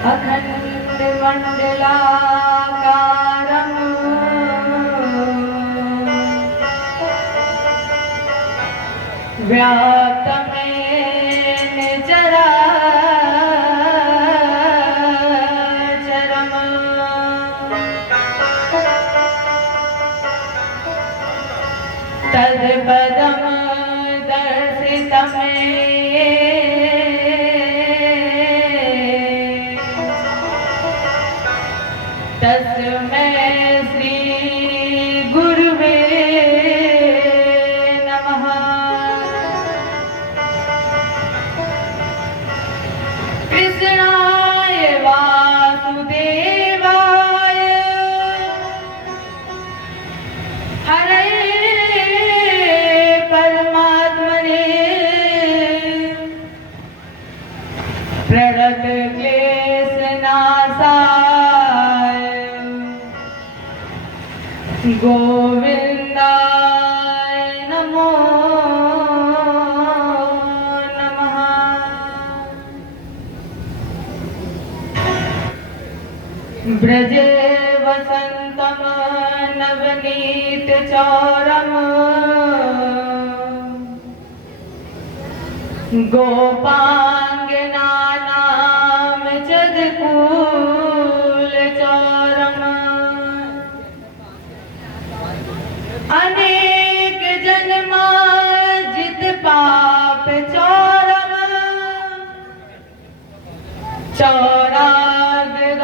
अखण्डमण्डलाकारं व्याप्तमेन चराचरम् तत्पदं दर्शितं मे तस्मै श्री गुरुवे नमः। कृष्णाय वासुदेवाय हरे परमात्मने प्रणतक्लेशनाशाय गोविन्दाय नमो नमः। ब्रजे वसन्तं नवनीतचौरम् गोपाङ्गनानां जदकुलचौरम् अनेक जन्मार्जित पाप चौरम चौरागरम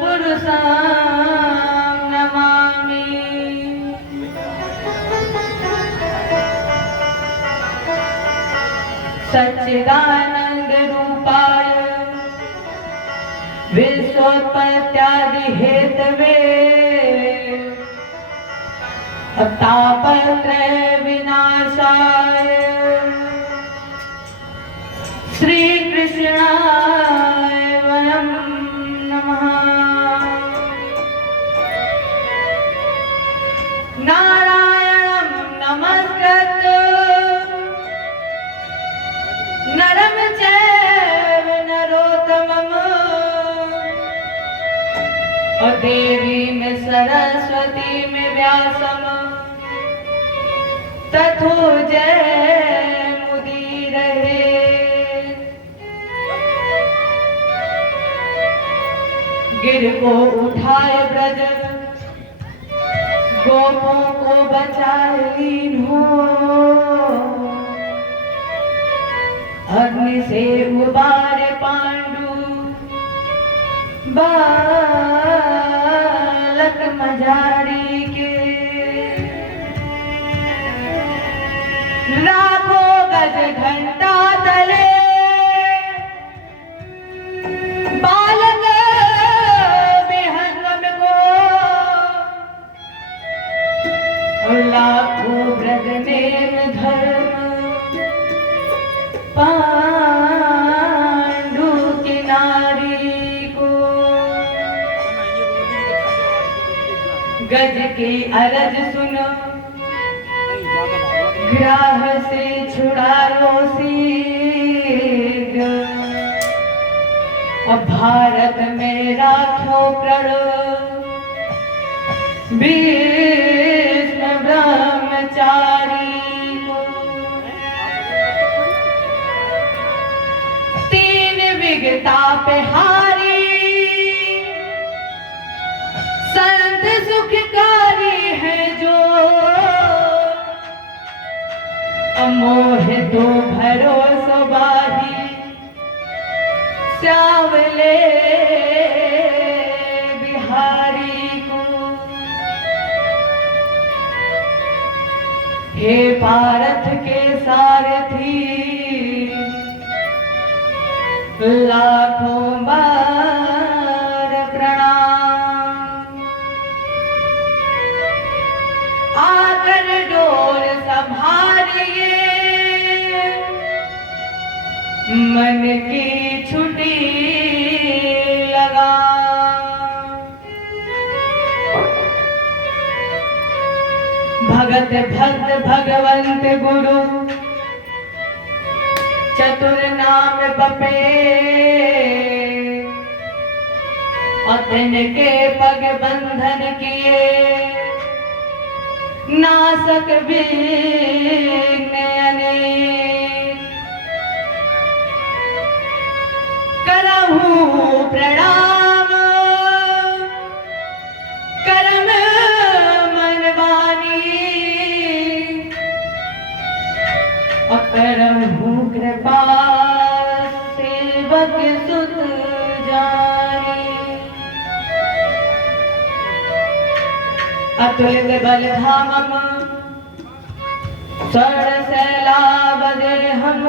पुरुषं नमामि। सच्चिदानंद रूपाय विश्वोत्पत्त्यादि हेतवे तापत्रय विनाशाय श्री कृष्णाय वयं नमः। नारायणं नमस्कृत्य नरं चैव नरोत्तमम् और देवीं सरस्वतीं व्यासम् तथो जयमुदीरये। गिर को उठाए ब्रज गोपों को बचाए लीन्हो अग्नि से उबारे पांडु बालक मजारी के। लाखों गज घंटा तले बालक विहंगम को और लाखों व्रत नेम धर्म पांडु की नारी को। गज की अरज सुनो ग्राह से छुड़ालो शीघ्र अब भारत में राखो प्रण भीष्म ब्रह्मचारी को। तीन विगता पे हारी संत सुखकारी है जो अमोह तो भरोसा बाही श्यामले बिहारी को। हे पारथ के सारथी लाखों बार प्रणाम। आकर डोर संभालिए मन की छुट्टी लगा। भगत भक्त भगवंत गुरु चतुर नाम बपे अतन के पग बंधन किए नासक विघ्न अनेक करहु प्रणाम करम मन वाणी और करहु कृपा सेवक सुत जानी अतुलित बल धामम स्वर्ण शैलावदे हम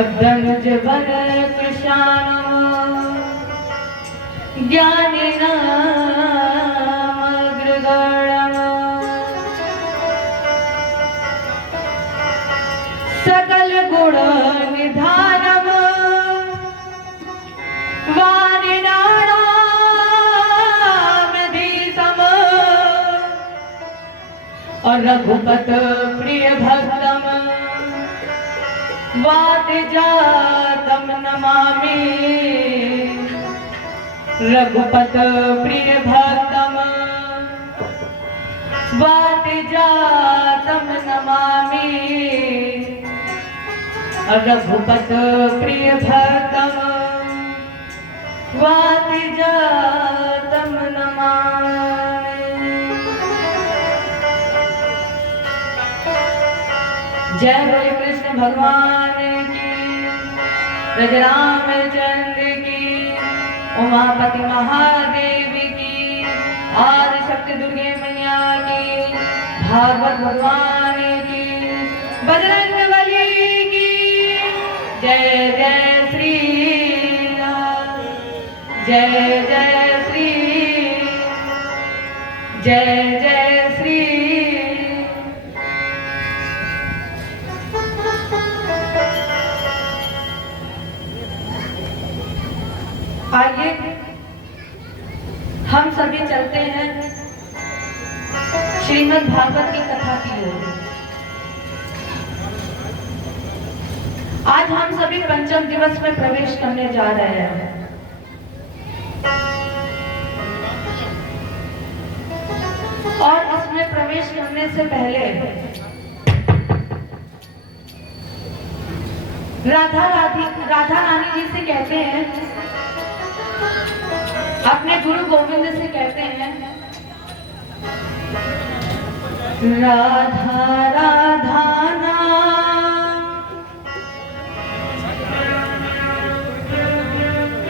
अदनुज बल कृशानम ज्ञानी नाम अग्रगणम सकल गुण निधानम और रघुपत प्रिय भक्तम वाद जातम नमामि रघुपत प्रिय भक्तम वाद जातम नमामि और रघुपत प्रिय भक्तम वाद जातम नमामि। जय बोले कृष्ण भगवान की, ब्रजरामचंद्र की, उमापति महादेव की, आदि शक्ति दुर्गे मैया की, भागवत भगवान की, बजरंगबली की। जय जय श्री राम, जय जय श्री, जय जय श्री। आइए हम सभी चलते हैं श्रीमद् भागवत की कथा की ओर। आज हम सभी पंचम दिवस में प्रवेश करने जा रहे हैं। और इसमें प्रवेश करने से पहले राधा रानी जी से कहते हैं, अपने गुरु गोविंद से कहते हैं, राधा राधा नाम।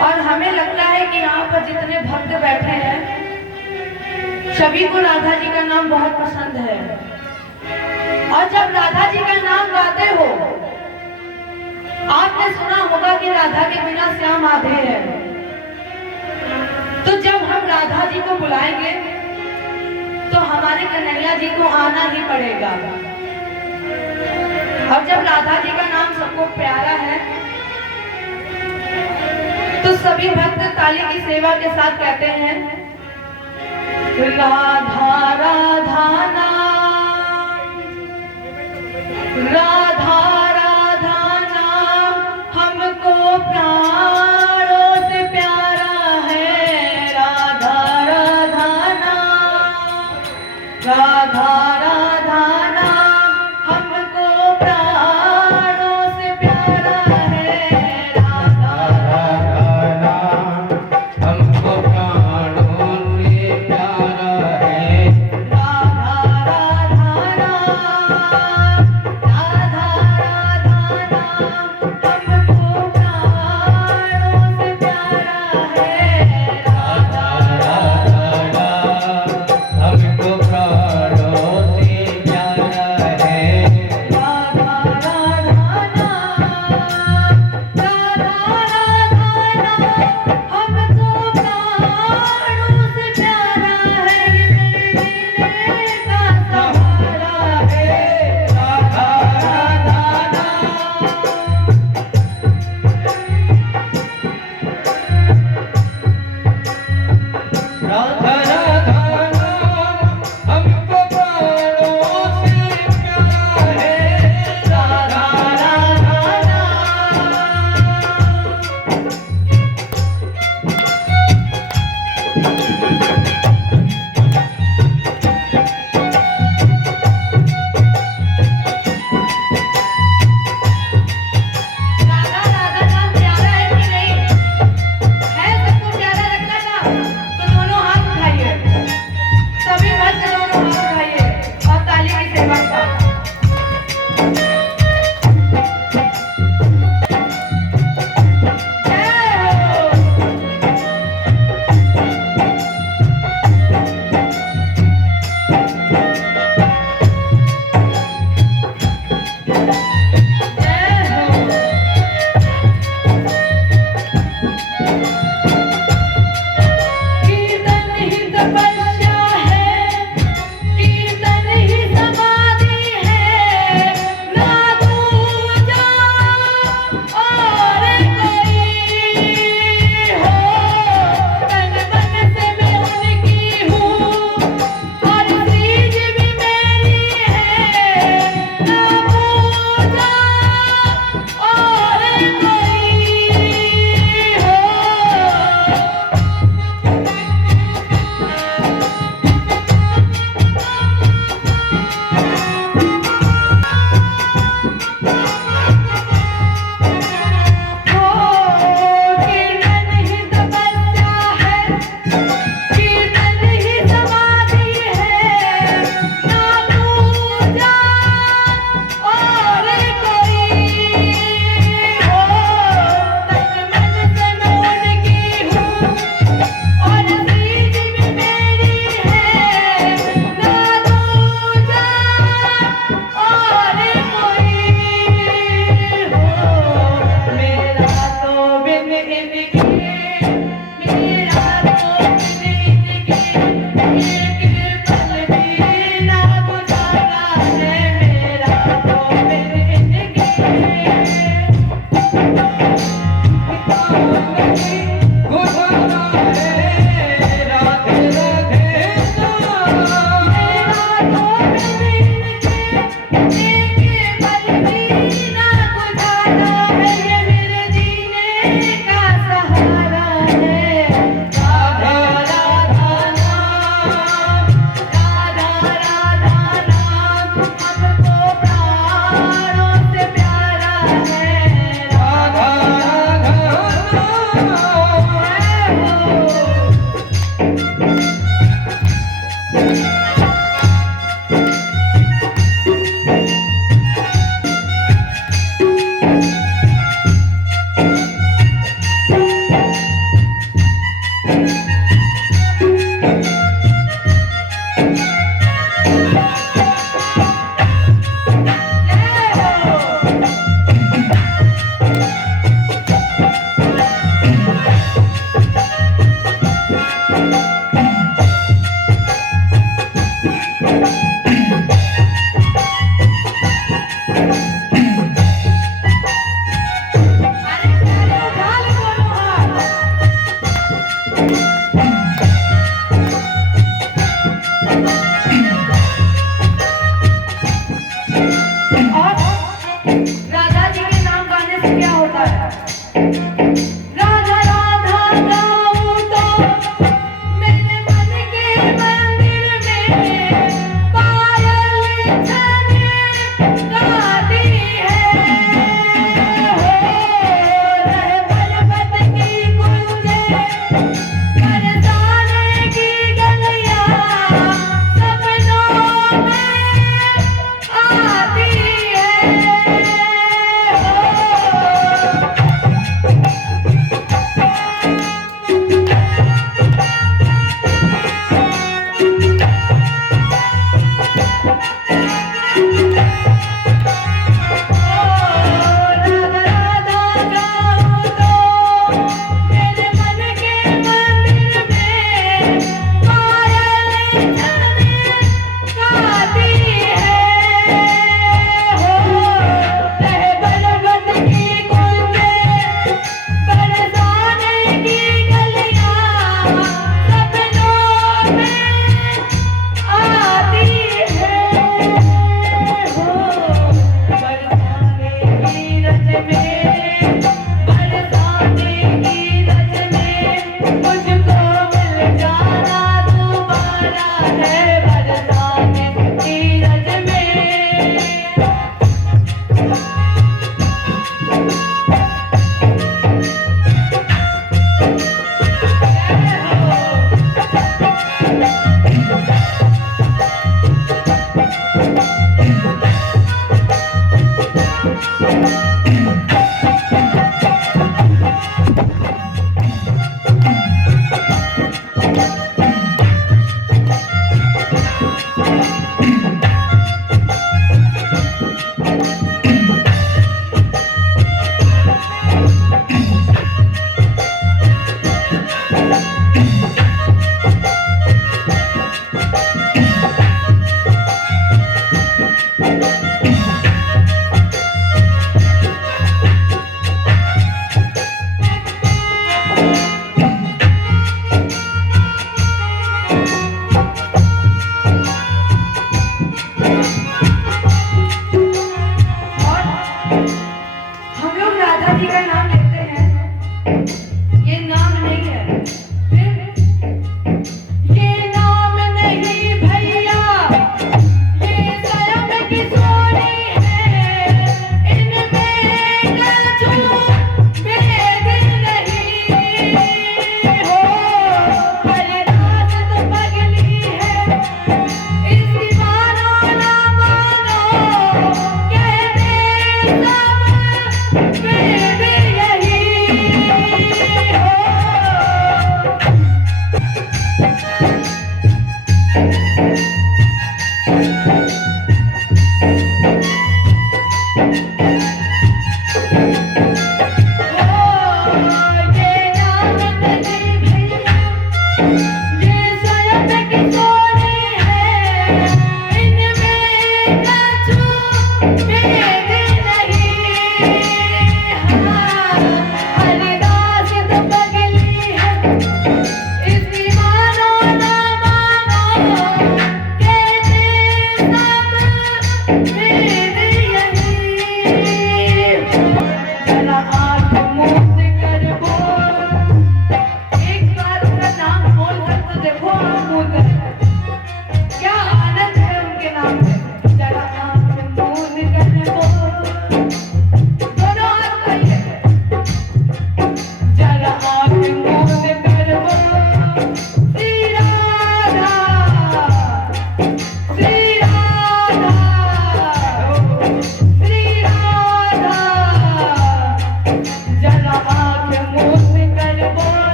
और हमें लगता है कि यहाँ पर जितने भक्त बैठे हैं सभी को राधा जी का नाम बहुत पसंद है। और जब राधा जी का नाम गाते हो, आपने सुना होगा कि राधा के बिना श्याम आधे है। तो जब हम राधा जी को बुलाएंगे तो हमारे कन्हैया जी को आना ही पड़ेगा। और जब राधा जी का नाम सबको प्यारा है तो सभी भक्त ताली की सेवा के साथ कहते हैं, राधा राधा नाम, राधा राधा नाम हमको प्राणों से प्यारा है। राधा राधा नाम, राधा राधा नाम हमको प्राणों से प्यारा है। राधा राधा नाम हमको प्राणों से प्यारा है। राधा राधा नाम, राधा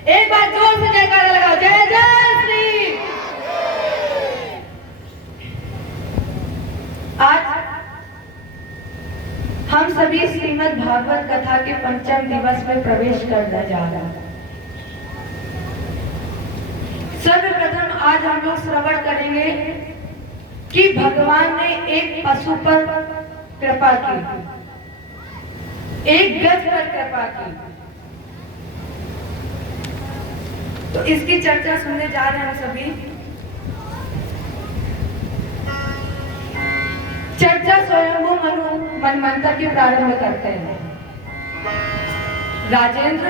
एक बार जोर से जयकारा लगाओ, जय जय श्री। आज हम सभी श्रीमद् भागवत कथा के पंचम दिवस में प्रवेश करने जा रहे हैं। सर्वप्रथम आज हम लोग श्रवण करेंगे कि भगवान ने एक पशु पर कृपा की, एक गज पर कृपा की। तो इसकी चर्चा सुनने जा रहे हैं हम सभी। चर्चा स्वयंभू मनु मनमंत्र के प्रारंभ करते हैं। राजेंद्र,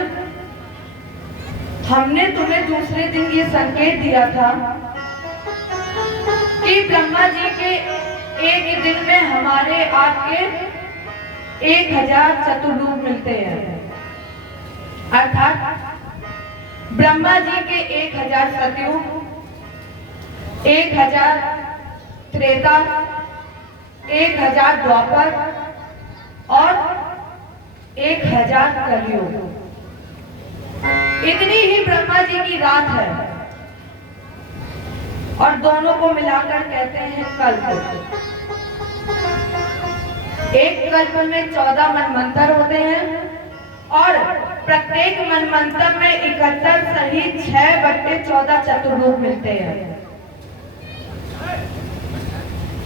हमने तुम्हें दूसरे दिन ये संकेत दिया था कि ब्रह्मा जी के एक दिन में हमारे आपके 1000 चतुर्रूप मिलते हैं। अर्थात ब्रह्मा जी के 1000 सतयुग, 1000 त्रेता, 1000 द्वापर और 1000 कलयुग। इतनी ही ब्रह्मा जी की रात है और दोनों को मिलाकर कहते हैं कल्प। एक कल्प में 14 मनमंत्र होते हैं और प्रत्येक मनमंत्र में 71 सहित 6/14 चतुर्रूप मिलते हैं।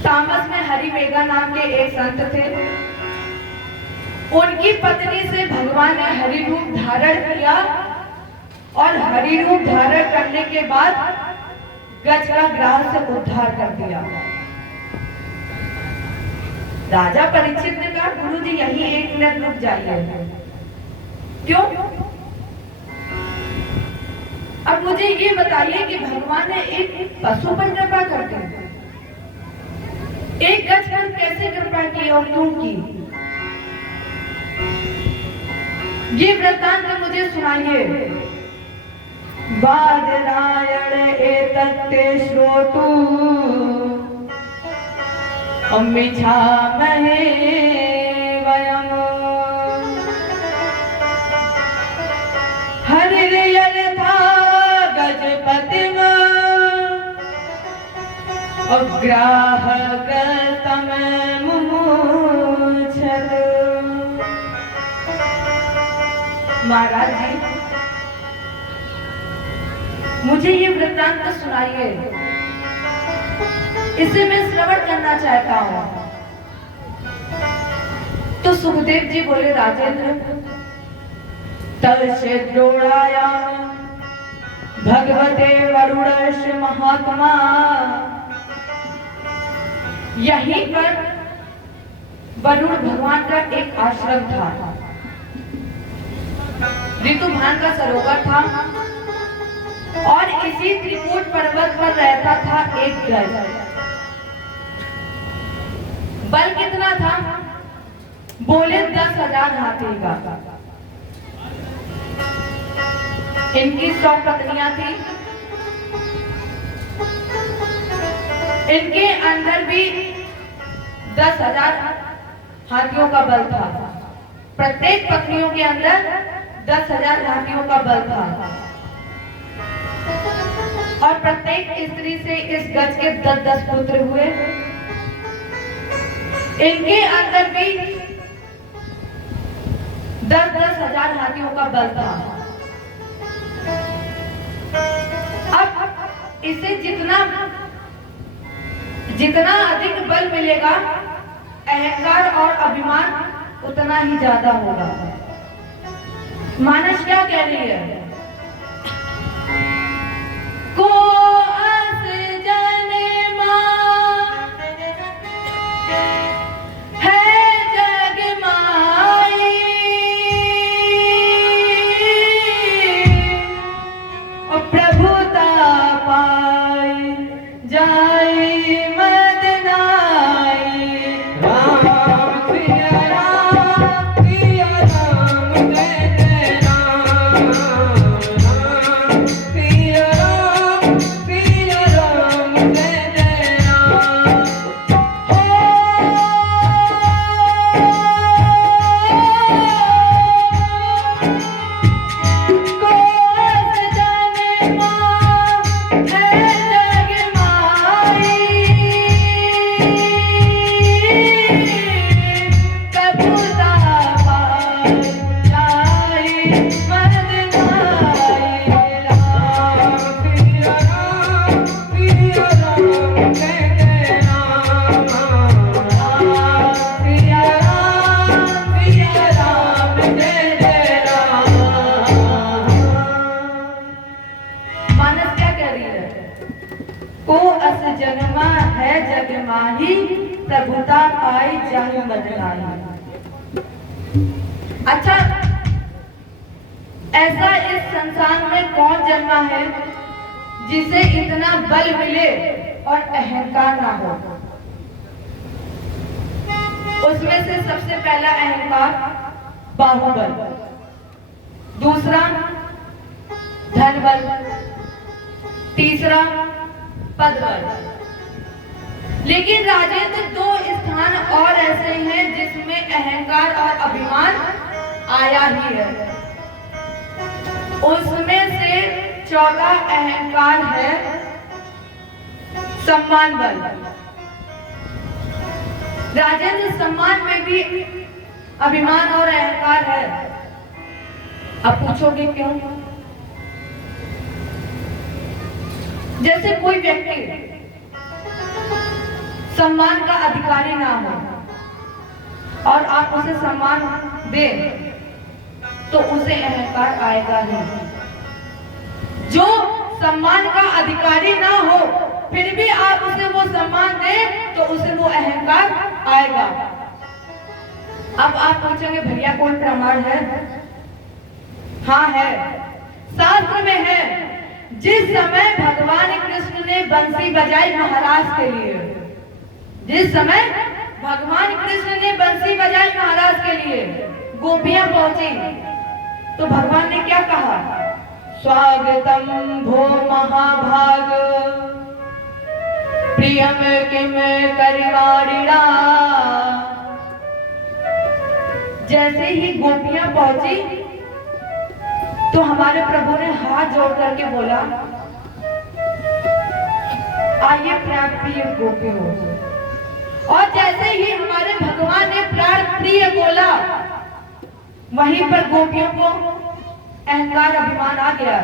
तामस में हरिवेगा नाम के एक संत थे। उनकी पत्नी से भगवान ने हरि रूप धारण किया और हरि रूप धारण करने के बाद गज का ग्रास से उद्धार कर दिया। राजा परीक्षित ने कहा, गुरु जी यही 1 मिनट रुक जाइए। क्यों? अब मुझे ये बताइए कि भगवान ने एक पशु पर कृपा करते हैं, एक गज पर कैसे कृपा की और क्यों की? ये वृत्तांत मुझे सुनाइए। बादरायण एतत्ते श्रोतु अम्मिच्छामहे वयम् हरिर्यथा गजपतिम् अग्राहगतम् मुमुक्षत। महाराज जी, मुझे ये वृत्तांत सुनाइए, इसे मैं श्रवण करना चाहता हूँ। तो सुखदेव जी बोले, राजेंद्र, तस्य द्रोणायाम भगवते वरुणस्य महात्मा। यहीं पर वरुण भगवान का एक आश्रम था। ऋतुभान का सरोवर था और इसी त्रिकूट पर्वत पर रहता था एक गज। बल कितना था? बोले 10,000 हाथी का। इनकी 100 पत्नियां थी। इनके अंदर भी 10,000 हाथियों का बल था। प्रत्येक पत्नियों के अंदर 10,000 हाथियों का बल था और प्रत्येक स्त्री से इस गज के 10-10 पुत्र हुए। इनके अंदर भी 10-10 हजार हाथियों का बल था। अब इसे जितना अधिक बल मिलेगा, अहंकार और अभिमान उतना ही ज्यादा होगा। मानस क्या कह रही है? को अस जने मां है जग माई, और प्रभुता पाई जाई मद नाई। राम सिया राम सिया राम जय जय राम, राम सिया राम सिया राम जय जय राम। को को अस जन्मा है जग माही, प्रभुता पाई जग बदलाई। अच्छा, ऐसा इस संसार में कौन जन्मा है जिसे इतना बल मिले और अहंकार ना हो? उसमें से सबसे पहला अहंकार बाहुबल, दूसरा धनबल, तीसरा पदबल। लेकिन राजेंद्र, दो स्थान और ऐसे हैं जिसमें अहंकार और अभिमान आया ही है। उसमें से चौथा अहंकार है सम्मान बल। राजेंद्र, सम्मान में भी अभिमान और अहंकार है। अब पूछोगे क्यों? जैसे कोई व्यक्ति सम्मान का अधिकारी ना हो और आप उसे सम्मान दे तो उसे अहंकार आएगा ही। जो सम्मान का अधिकारी ना हो फिर भी आप उसे वो सम्मान दे तो उसे वो अहंकार आएगा। अब आप पूछेंगे भैया कोई प्रमाण है? हाँ है, शास्त्र में है। जिस समय भगवान कृष्ण ने बंसी बजाई महाराज के लिए, जिस समय भगवान कृष्ण ने बंसी बजाई महाराज के लिए, गोपियां पहुंची तो भगवान ने क्या कहा? स्वागतम भो महाभाग प्रियम किम करिवारिणा। जैसे ही गोपियां पहुंची तो हमारे प्रभु ने हाथ जोड़ करके बोला, आइए प्राण प्रिय गोपियों। और जैसे ही हमारे भगवान ने प्राण प्रिय बोला, वहीं पर गोपियों को अहंकार अभिमान आ गया।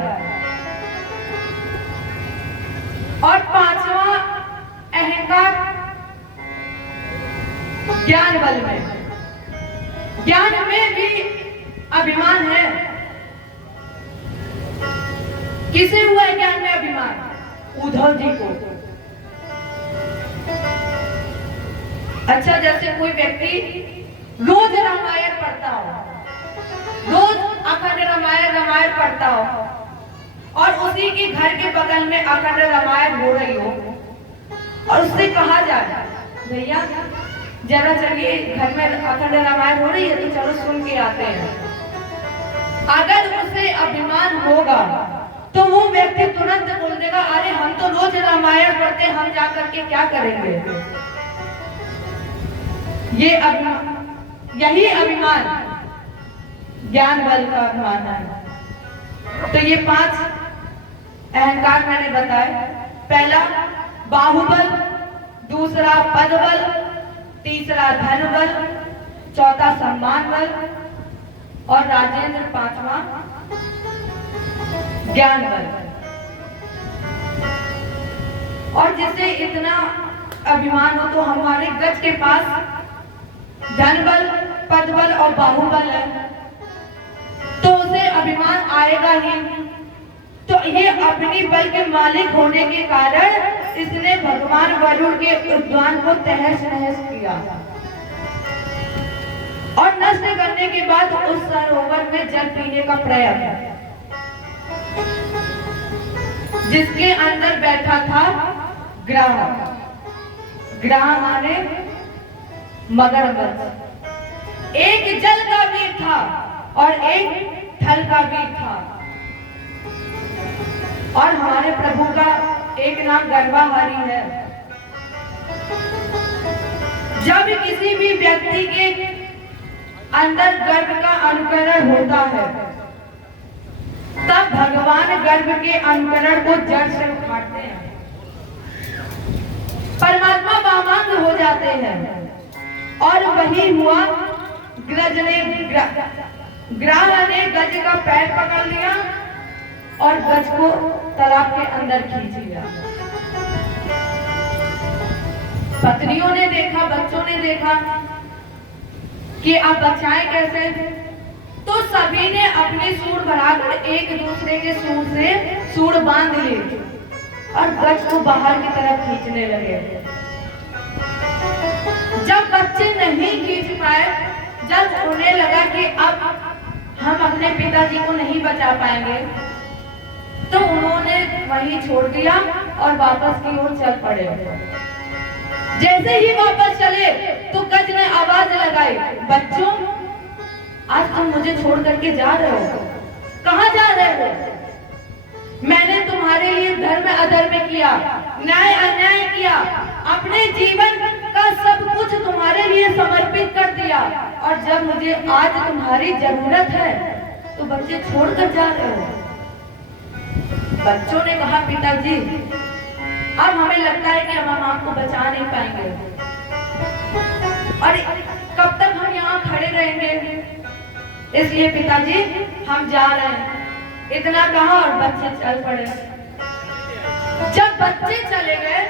और पांचवा अहंकार ज्ञान बल में। ज्ञान में भी अभिमान है। किसे हुआ है ज्ञान में अभिमान? उद्धव जी को। अच्छा, जैसे कोई व्यक्ति रोज रामायण पढ़ता हो, रोज अखंड रामायण पढ़ता हो और उसी के घर के बगल में अखंड रामायण हो रही हो और उससे कहा जाए, भैया जरा चलिए घर में अखंड रामायण हो रही है तो चलो सुन के आते हैं। अगर उसे अभिमान होगा तो वो व्यक्ति तुरंत बोल देगा, अरे हम तो रोज रामायण पढ़ते, हम जाकर के क्या करेंगे? ये अभिमान, यही अभिमान ज्ञान बल का अभिमान है। तो ये 5 अहंकार मैंने बताए। पहला बाहुबल, दूसरा पदबल, तीसरा धनबल, चौथा सम्मान बल और राजेंद्र 5वां ज्ञान बल। और जिसे इतना अभिमान हो तो हमारे गज के पास धनबल, पदबल और बाहुबल है तो उसे अभिमान आएगा ही। तो ये अपनी बल के मालिक होने के कारण इसने भगवान वरुण के उद्यान को तहस नहस किया और नष्ट करने के बाद उस सरोवर में जल पीने का प्रयत्न, जिसके अंदर बैठा था ग्राह। ग्राह माने मगरमच्छ। एक जल का वीर था और एक थल का वीर था। और हमारे प्रभु का एक नाम गर्वाहारी है। जब किसी भी व्यक्ति के अंदर गर्व का अनुकरण होता है तब भगवान गर्व के अनुकरण को जड़ से उखाड़ते हैं, परमात्मा वामांग हो जाते हैं। और वही हुआ। ग्राह ने गज का पैर पकड़ लिया और गज को तालाब के अंदर खींच लिया। पत्नियों ने देखा, बच्चों ने देखा कि आप बचाएं कैसे, तो सभी ने अपने सूंड बढ़ाकर एक दूसरे के सूंड से सूंड बांध लिए और गज को बाहर की तरफ खींचने लगे। जब बच्चे नहीं खींच पाए, जब उन्हें लगा कि अब हम अपने पिताजी को नहीं बचा पाएंगे, तो उन्होंने वहीं छोड़ दिया और वापस की ओर चल पड़े। जैसे ही वापस चले तो गज ने आवाज लगाई, बच्चों आज तुम मुझे छोड़ करके जा रहे हो, कहाँ जा रहे हो? मैंने तुम्हारे लिए धर्म अधर्म किया, न्याय अन्याय किया, अपने जीवन का सब कुछ तुम्हारे लिए समर्पित कर दिया, और जब मुझे आज तुम्हारी जरूरत है तो बच्चे छोड़कर जा रहे हो। बच्चों ने कहा, पिताजी अब हमें लगता है कि हम आपको बचा नहीं पाएंगे, और कब तक हम यहाँ खड़े रहेंगे, इसलिए पिताजी हम जा रहे हैं। इतना कहा और बच्चे चल पड़े। जब बच्चे चले गए,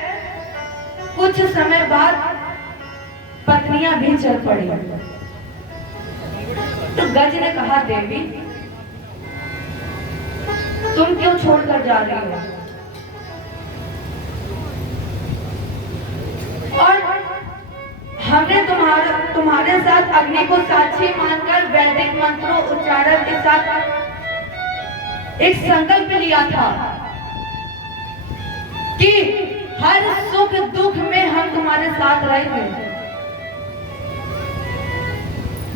कुछ समय बाद पत्नियां भी चल पड़ी। तो गज ने कहा, देवी तुम क्यों छोड़कर जा रही हो? और हमने तुम्हारे साथ अग्नि को साक्षी मानकर वैदिक मंत्रों उच्चारण के साथ एक संकल्प लिया था कि हर सुख दुख में हम तुम्हारे साथ रहेंगे,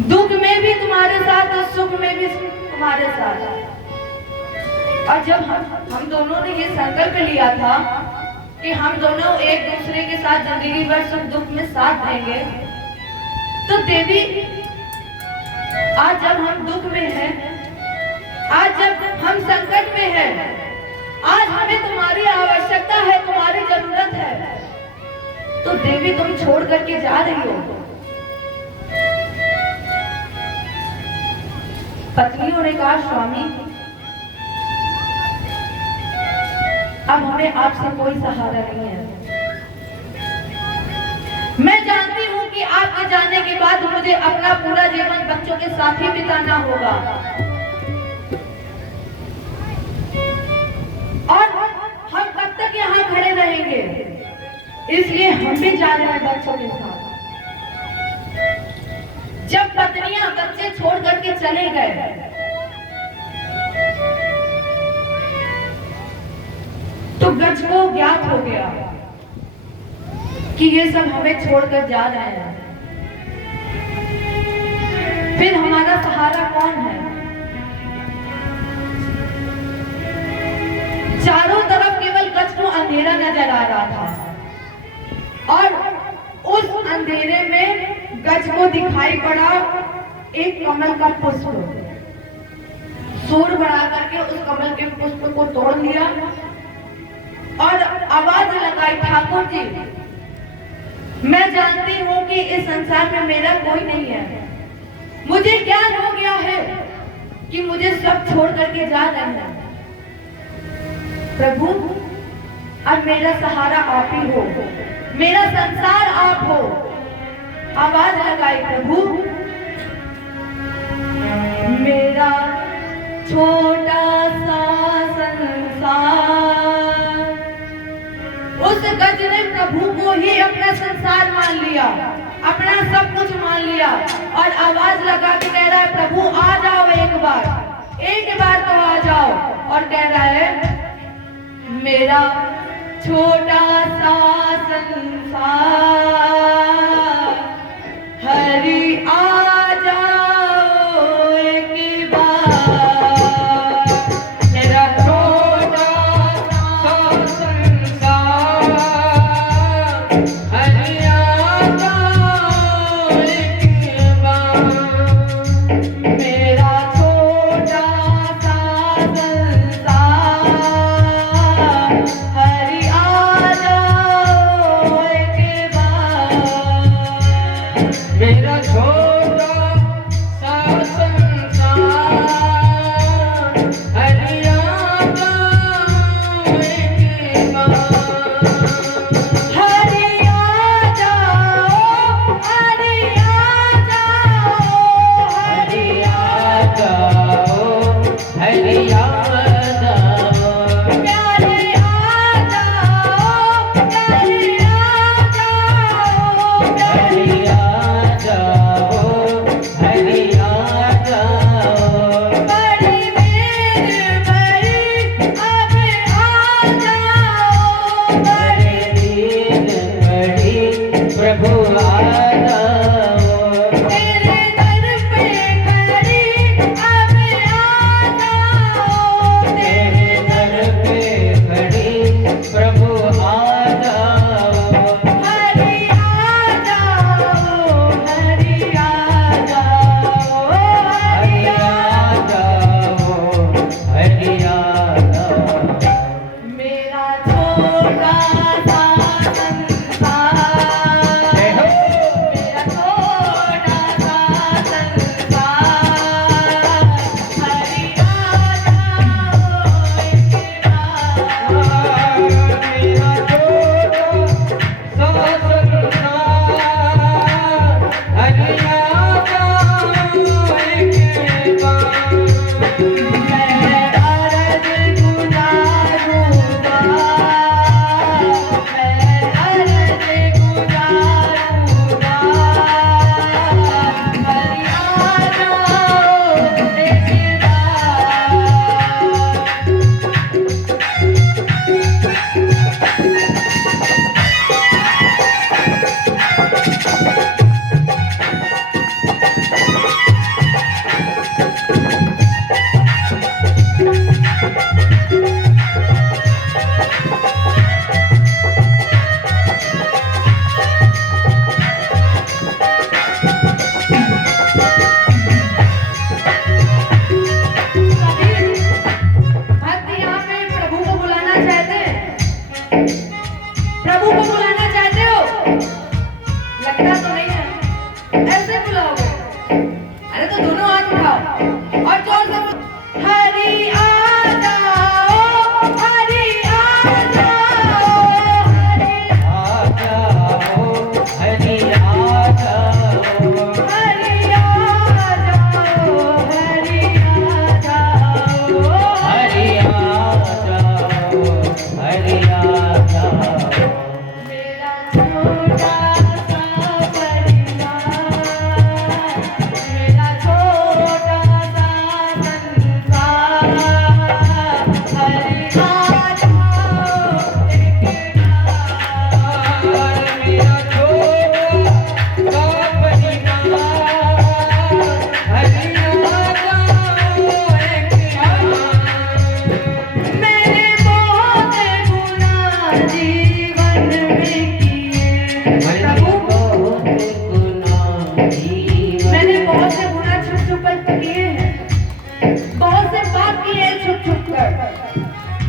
दुख में भी तुम्हारे साथ और सुख में भी तुम्हारे साथ। और जब हम दोनों ने ये संकल्प लिया था कि हम दोनों एक दूसरे के साथ जिंदगी भर सुख दुख में साथ रहेंगे, तो देवी आज जब हम दुख में हैं, आज जब हम संकट में हैं, आज हमें तुम्हारी आवश्यकता है, तुम्हारी जरूरत है, तो देवी तुम छोड़ करके जा रही हो। पत्नियों ने कहा, स्वामी अब हमें आपसे कोई सहारा नहीं है। मैं जानती हूँ कि आपके जाने के बाद मुझे अपना पूरा जीवन बच्चों के साथ ही बिताना होगा, और हम कब तक यहाँ खड़े रहेंगे, इसलिए हम भी जा रहे हैं बच्चों के साथ। जब पत्नियां बच्चे छोड़ करके चले गए, तो गज को ज्ञात हो गया कि ये सब हमें छोड़कर जा रहे हैं, फिर हमारा सहारा कौन है? चारों तरफ केवल गज को अंधेरा नजर आ रहा था, और उस अंधेरे में गज को दिखाई पड़ा एक कमल का पुष्प। सूर बढ़ा करके उस कमल के पुष्प को तोड़ लिया और आवाज लगाई, ठाकुर जी मैं जानती हूँ कि इस संसार में मेरा कोई नहीं है, मुझे ज्ञान हो गया है कि मुझे सब छोड़ करके जा रहे हैं। प्रभु अब मेरा सहारा आप ही हो, मेरा संसार आप हो। आवाज लगाई, प्रभु मेरा छोटा सा संसार। उस गज ने प्रभु को ही अपना संसार मान लिया, अपना सब कुछ मान लिया, और आवाज लगा के कह रहा है, प्रभु आ जाओ एक बार तो आ जाओ। और कह रहा है, मेरा छोटा सा संसार हरि आ जाओ एक बार। मेरा छोटा सा संसार हरि आ जाओ एक बार। मेरा छोटा सा संसार हरि आ जाओ एक बार।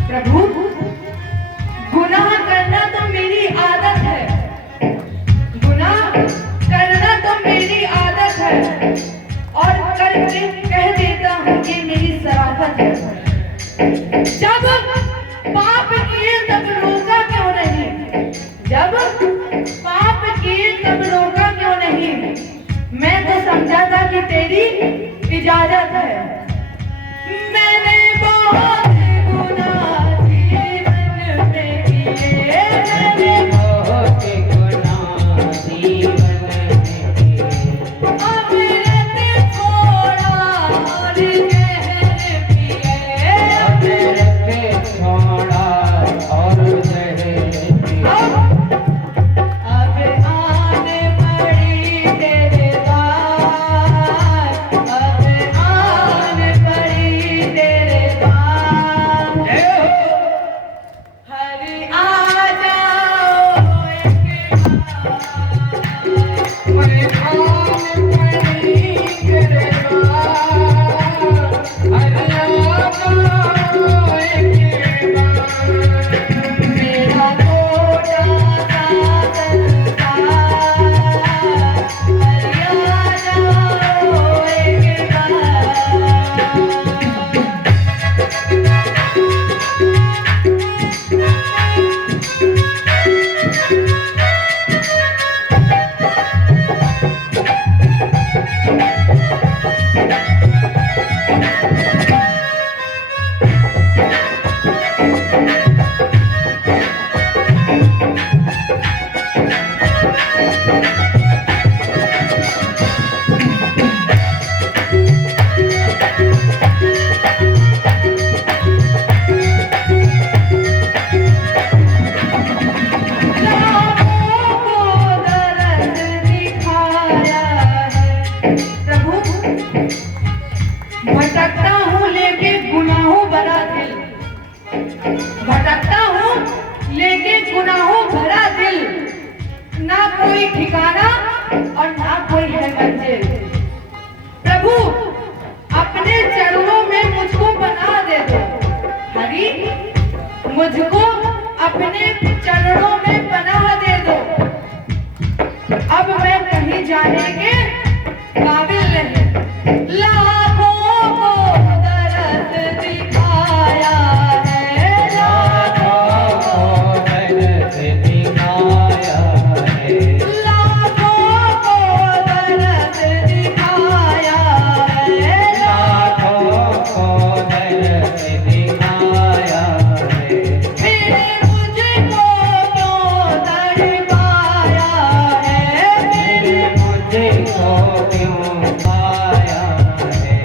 प्रभु, गुनाह करना तो मेरी आदत है, गुनाह करना तो मेरी आदत है, और करके कह देता हूँ ये मेरी शराफत है। जब पाप किए तब रोका क्यों नहीं, जब पाप किए तब रोका क्यों नहीं? मैं तो समझा था कि तेरी इजाजत है। मैंने बहुत गुनाह जीवन में किए, मैंने बहुत गुनाह जीवन में किए। अमृत छोड़ा और जहर पिए, अमृत छोड़ा और जहर पिए। अब आन पड़ी तेरे द्वार, अब आन पड़ी तेरे द्वार। हरि आ जाओ एक बार, मैं आन पड़ी तेरे द्वार, हरिया जाओ एक बार। मेरा छोटा सा संसार, हरि आ जाओ एक बार। राहों को दरस दिखाया है। प्रभु, भटकता हूँ लेके गुनाहों भरा दिल, भटकता हूँ लेके गुनाहों भरा दिल, ना कोई ठिकाना और ना कोई है मंजिल। प्रभु, अपने चरणों में मुझको बना दे दो, हरि मुझको अपने चरणों में पनाह दे दो। अब मैं कहीं जाने के काबिल नहीं। लाखों को दरस दिखाया है, लाखों को दरस दिखाया है। लाखों को दरस दिखाया है, लाखों को दरस दिखाया है। फिर मुझको क्यों तड़पाया है, फिर मुझको क्यों पाया है।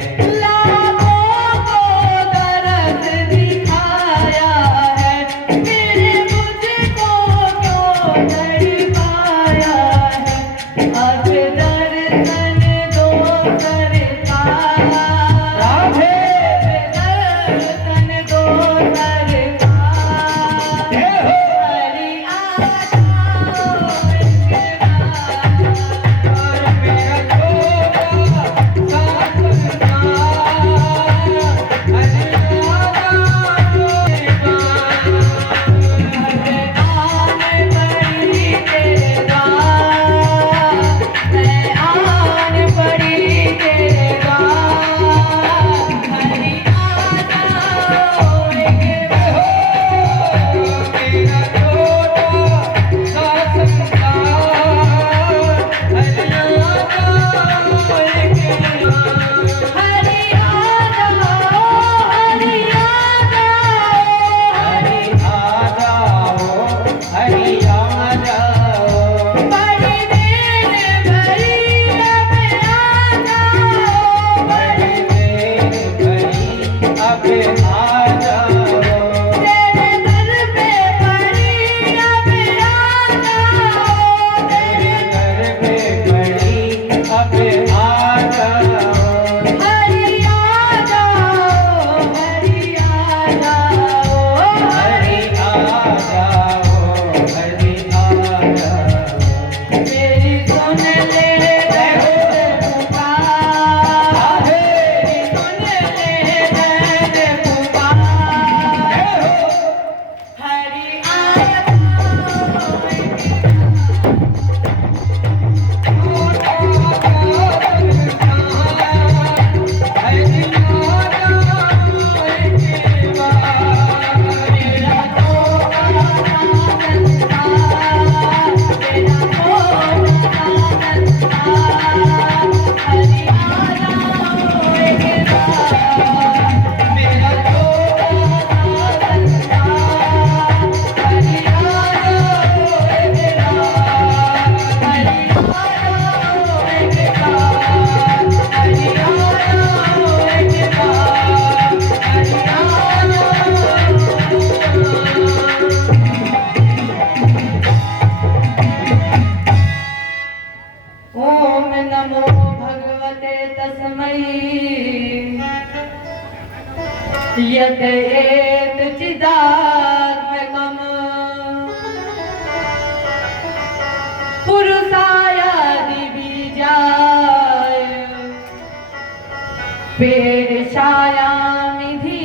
पेड़ छाया निधि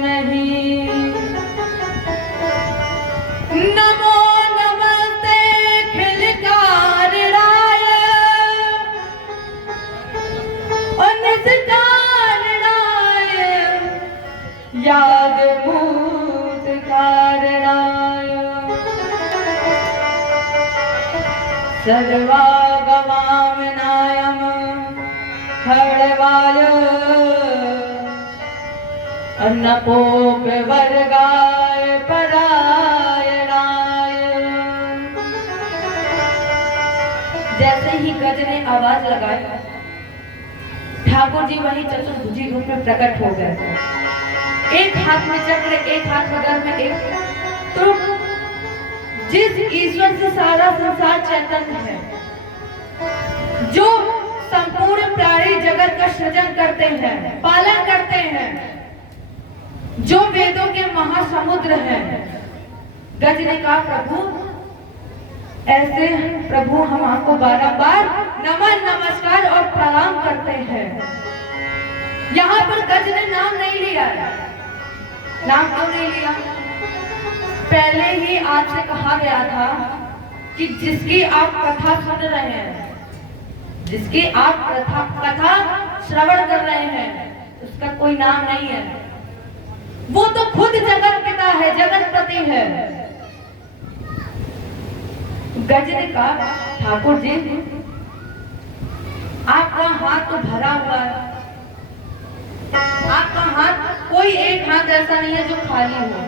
मही, नमो नमस्ते खिलकार राय, निस्तार राय, याद भूतकार राय, सर्वागमामनायम खड़वाय, अन्नपोप वर्गाय परायणाय। जैसे ही गज ने आवाज लगाई, ठाकुर जी वही चतुर्भुजी रूप में प्रकट हो गए। एक हाथ में चक्र, एक हाथ में गज में एक। तो जिस ईश्वर से सारा संसार चैतन्य है, जो संपूर्ण प्राणी जगत का सृजन करते हैं, पालन करते हैं, जो वेदों के महासमुद्र हैं, गज ने कहा प्रभु ऐसे प्रभु हम आपको बारंबार नमन नमस्कार और प्रणाम करते हैं। यहाँ पर गज ने नाम नहीं लिया। नाम क्यों नहीं लिया? पहले ही आपसे कहा गया था कि जिसकी आप कथा सुन रहे हैं, जिसकी आप कथा श्रवण कर रहे हैं, उसका कोई नाम नहीं है। वो तो खुद जगत पिता है, जगतपति है। गज ने कहा ठाकुर जी आपका हाथ तो भरा हुआ है, आपका हाथ कोई एक हाथ ऐसा नहीं है जो खाली हो।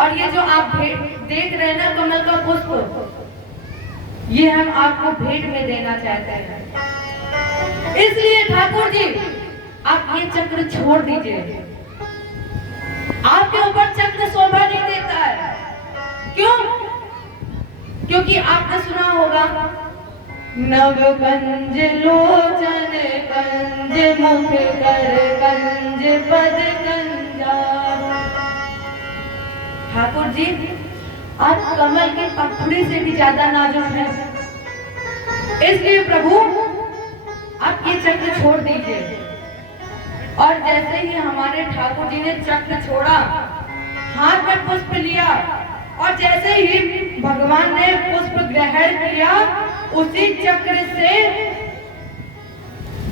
और ये जो आप देख रहे हैं ना कमल का पुष्प, ये हम आपको भेंट में देना चाहते हैं। इसलिए ठाकुर जी आप ये चक्र छोड़ दीजिए। आपके ऊपर चक्र शोभा नहीं देता है। क्यों? क्योंकि आपने सुना होगा नव कंज लोचन कंज मुख कर कंज पद कंजार। ठाकुर जी आप कमल के पखुड़ी से भी ज्यादा नाजुक हैं। इसलिए प्रभु आप ये चक्र छोड़ दीजिए। और जैसे ही हमारे ठाकुर जी ने चक्र छोड़ा, हाथ में पुष्प लिया, और जैसे ही भगवान ने पुष्प ग्रहण किया, उसी चक्र से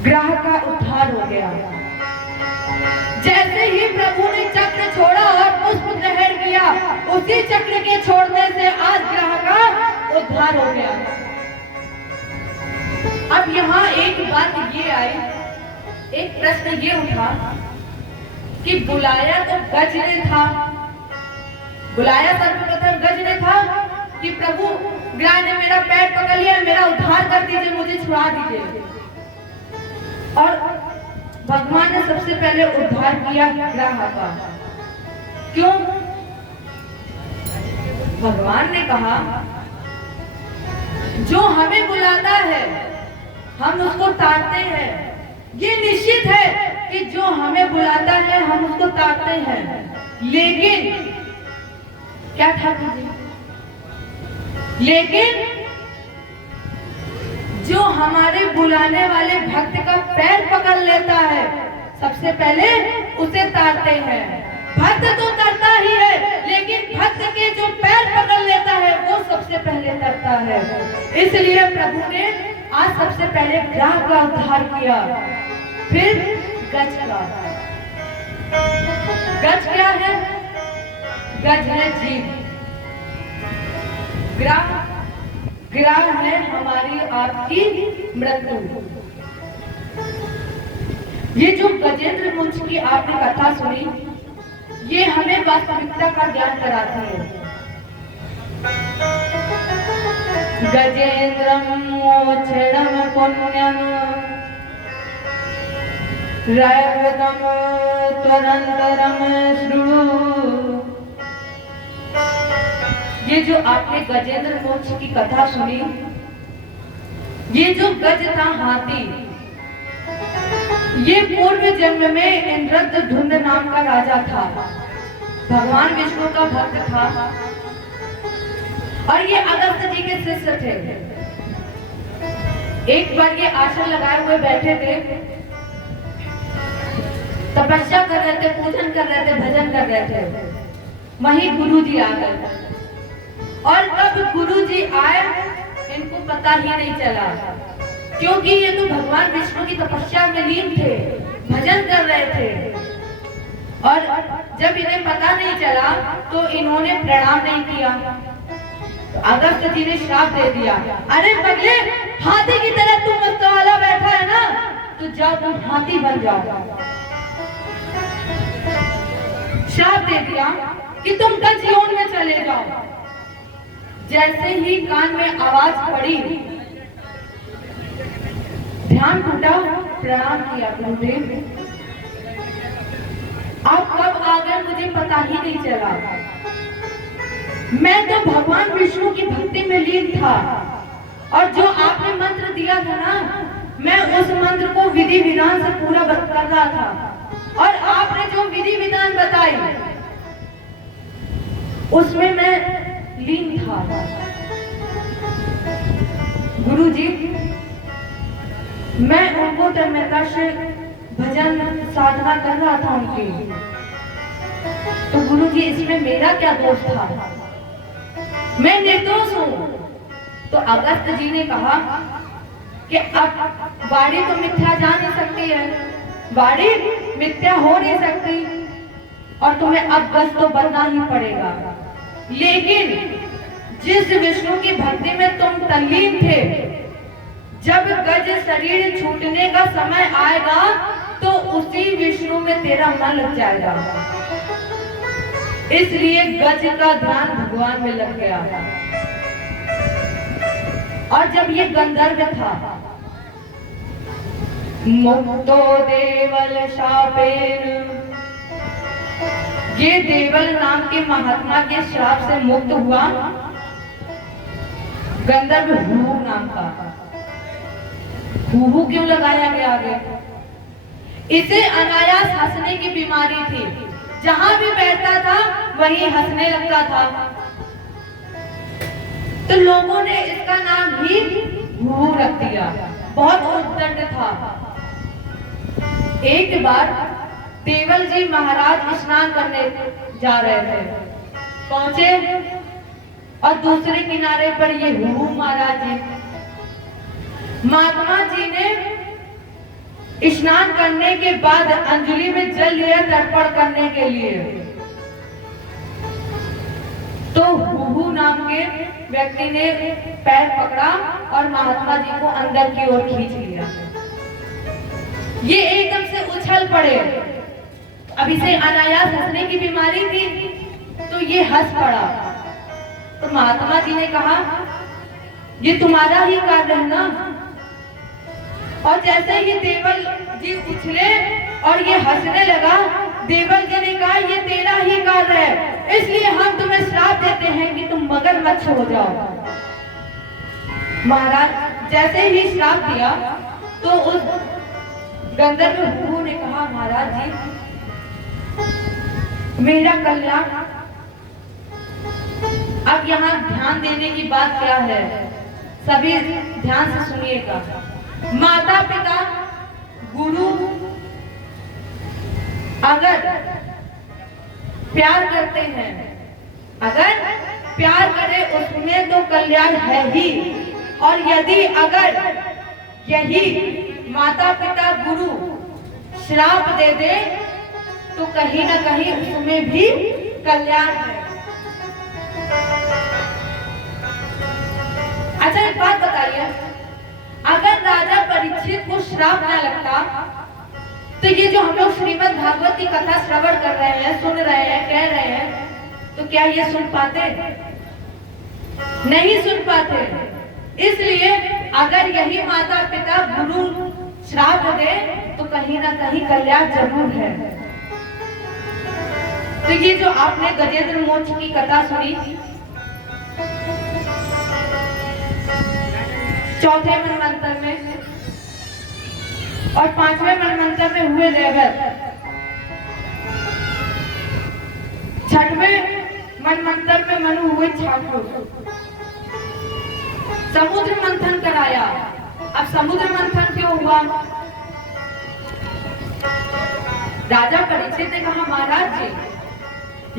ग्रह का उद्धार हो गया। जैसे ही प्रभु ने चक्र छोड़ा और पुष्प ग्रहण किया, उसी चक्र के छोड़ने से आज ग्रह का उद्धार हो गया। अब यहाँ एक बात ये आई, एक प्रश्न ये उठा कि बुलाया तो गज ने था, बुलाया सर्वप्रथम गज ने था कि प्रभु ग्रह ने मेरा पैर पकड़ लिया, मेरा उद्धार कर दीजिए, मुझे छुड़ा दीजिए। और भगवान ने सबसे पहले उद्धार किया ग्रह का। क्यों? भगवान ने कहा जो हमें बुलाता है हम उसको ताड़ते हैं। ये निश्चित है कि जो हमें बुलाता है हम उसको ताड़ते हैं, लेकिन क्या ठाकुर जी, लेकिन जो हमारे बुलाने वाले भक्त का पैर पकड़ लेता है सबसे पहले उसे ताड़ते हैं। भक्त तो तरता ही है, लेकिन भक्त के जो पैर पकड़ लेता है वो सबसे पहले तरता है। इसलिए प्रभु ने आज सबसे पहले ग्रह का उद्धार किया, फिर गज का। गज क्या है? गज है जीव। ग्रह है हमारी आपकी मृत्यु। ये जो गजेंद्र मुंज की आपने कथा सुनी, ये हमें वास्तविकता का ज्ञान कराती है। गजेंद्रम मोक्षणम पुण्यम रैवतम त्वरंतरम शृणु। ये जो आपने गजेंद्र मोक्ष की कथा सुनी, ये जो गज था हाथी, ये पूर्व जन्म में इंद्रधुम्न नाम का राजा था, भगवान विष्णु का भक्त था और ये अगस्त्य जी के शिष्य थे। एक बार ये आसन लगाए हुए बैठे थे, तपस्या कर रहे थे, पूजन कर रहे थे, भजन कर रहे थे। वहीं गुरुजी आ गए और कब गुरुजी आए इनको पता ही नहीं चला, क्योंकि ये तो भगवान विष्णु की तपस्या में लीन थे, भजन कर रहे थे। और जब इन्हें पता नहीं चला तो इन्होंने प्रणाम नहीं किया। तो अगस्त जी ने श्राप दे दिया, अरे पगले, हाथी की तरह तुम मतवाला बैठा है ना, तो जाओ तुम हाथी बन जाओ। श्राप दे दिया कि तुम गजलोन में चले जाओ। जैसे ही कान में आवाज पड़ी, ध्यान टूटा, प्रणाम किया, गुरुदेव आप कब आ गए मुझे पता ही नहीं चला। मैं तो भगवान विष्णु की भक्ति में लीन था और जो आपने मंत्र दिया था ना, मैं उस मंत्र को विधि विधान से पूरा कर रहा था और आपने जो विधि विधान बताई उसमें मैं लीन था। गुरुजी, मैं उनको तन्मयता से भजन साधना कर रहा था उनकी, तो गुरुजी इसमें मेरा क्या दोष था, मैं निर्दोष हूँ। तो अगस्त जी ने कहा कि अब वाणी तो मिथ्या जा नहीं सकती है, वाणी मिथ्या हो नहीं सकती और तुम्हें अब गज तो बनना ही पड़ेगा। लेकिन जिस विष्णु की भक्ति में तुम तल्लीन थे, जब गज शरीर छूटने का समय आएगा तो उसी विष्णु में तेरा मन लग जाएगा। इसलिए गज का ध्यान भगवान में लग गया। और जब ये गंधर्व था, मुक्तो देवल शापेन, ये देवल नाम के महात्मा के श्राप से मुक्त हुआ। गंधर्व हूहू नाम का, हूहू क्यों लगाया गया आगे? इसे अनायास हंसने की बीमारी थी, जहां भी बैठता था वहीं हंसने लगता था, तो लोगों ने इसका नाम ही हूहू रख दिया। बहुत उद्दंड था। एक बार देवल जी महाराज स्नान करने जा रहे थे, पहुंचे और दूसरे किनारे पर ये हूहू महाराज जी, महात्मा जी ने स्नान करने के बाद अंजलि में जल लिया तर्पण करने के लिए, तो हूहू नाम के व्यक्ति ने पैर पकड़ा और महात्मा जी को अंदर की ओर खींच लिया। ये एकदम से उछल पड़े। अब इसे अनायास हंसने की बीमारी थी तो ये हंस पड़ा। तो महात्मा जी ने कहा, ये तुम्हारा ही कार्य है ना? और जैसे ही देवल जी उछले और ये हंसने लगा, देवल जी ने कहा, ये तेरा ही कार्य है, इसलिए हम तुम्हें श्राप देते हैं कि तुम मगरमच्छ हो जाओ। महाराज जैसे ही श्राप दिया तो उस गंधर्व हूहू ने कहा, महाराज जी मेरा कल्याण, अब यहाँ ध्यान देने की बात क्या है, सभी ध्यान से सुनिएगा। माता पिता गुरु अगर प्यार करते हैं, अगर प्यार करे उसमें तो कल्याण है ही, और यदि अगर यही माता पिता गुरु श्राप दे दे तो कहीं ना कहीं उसमें भी कल्याण है। अच्छा एक बात बताइए, अगर राजा परीक्षित को श्राप न लगता तो ये जो हम लोग श्रीमद् भागवत की कथा श्रवण कर रहे हैं, सुन रहे हैं, कह रहे हैं, तो क्या ये सुन पाते? नहीं सुन पाते। इसलिए अगर यही माता पिता गुरु श्राप दे तो कहीं ना कहीं कल्याण जरूर है। तो ये जो आपने गजेंद्र मोक्ष की कथा सुनी, चौथे मनमंत्र में और पांचवें मनमंत्र में हुए देवल, छठवें मनमंत्र में मनु हुए ठाकुर, समुद्र मंथन कराया, अब समुद्र मंथन क्यों हुआ? राजा परीक्षित ने कहा, महाराज जी,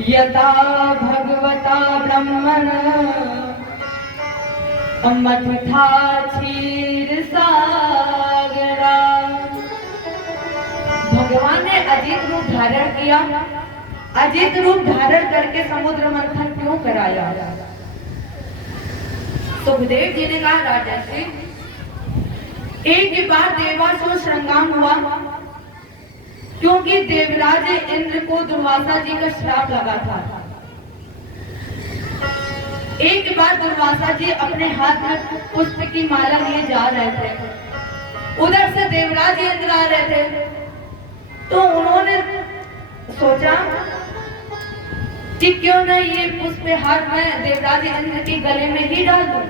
यथा भगवता ब्रह्मण मथिथा क्षीर सागरा। भगवान ने अजीत रूप धारण किया, अजीत रूप धारण करके समुद्र मंथन क्यों कराया? सुखदेव जी ने कहा, राजर्षि, एक बार देवासुर संग्राम हुआ, क्योंकि देवराज इंद्र को दुर्वासा जी का श्राप लगा था। एक बार दुर्वासा जी अपने हाथ में पुष्प की माला लिए जा रहे थे, उधर से देवराज इंद्र आ रहे थे, तो उन्होंने सोचा कि क्यों न ये पुष्प हाथ में देवराज इंद्र के गले में ही डाल दूं।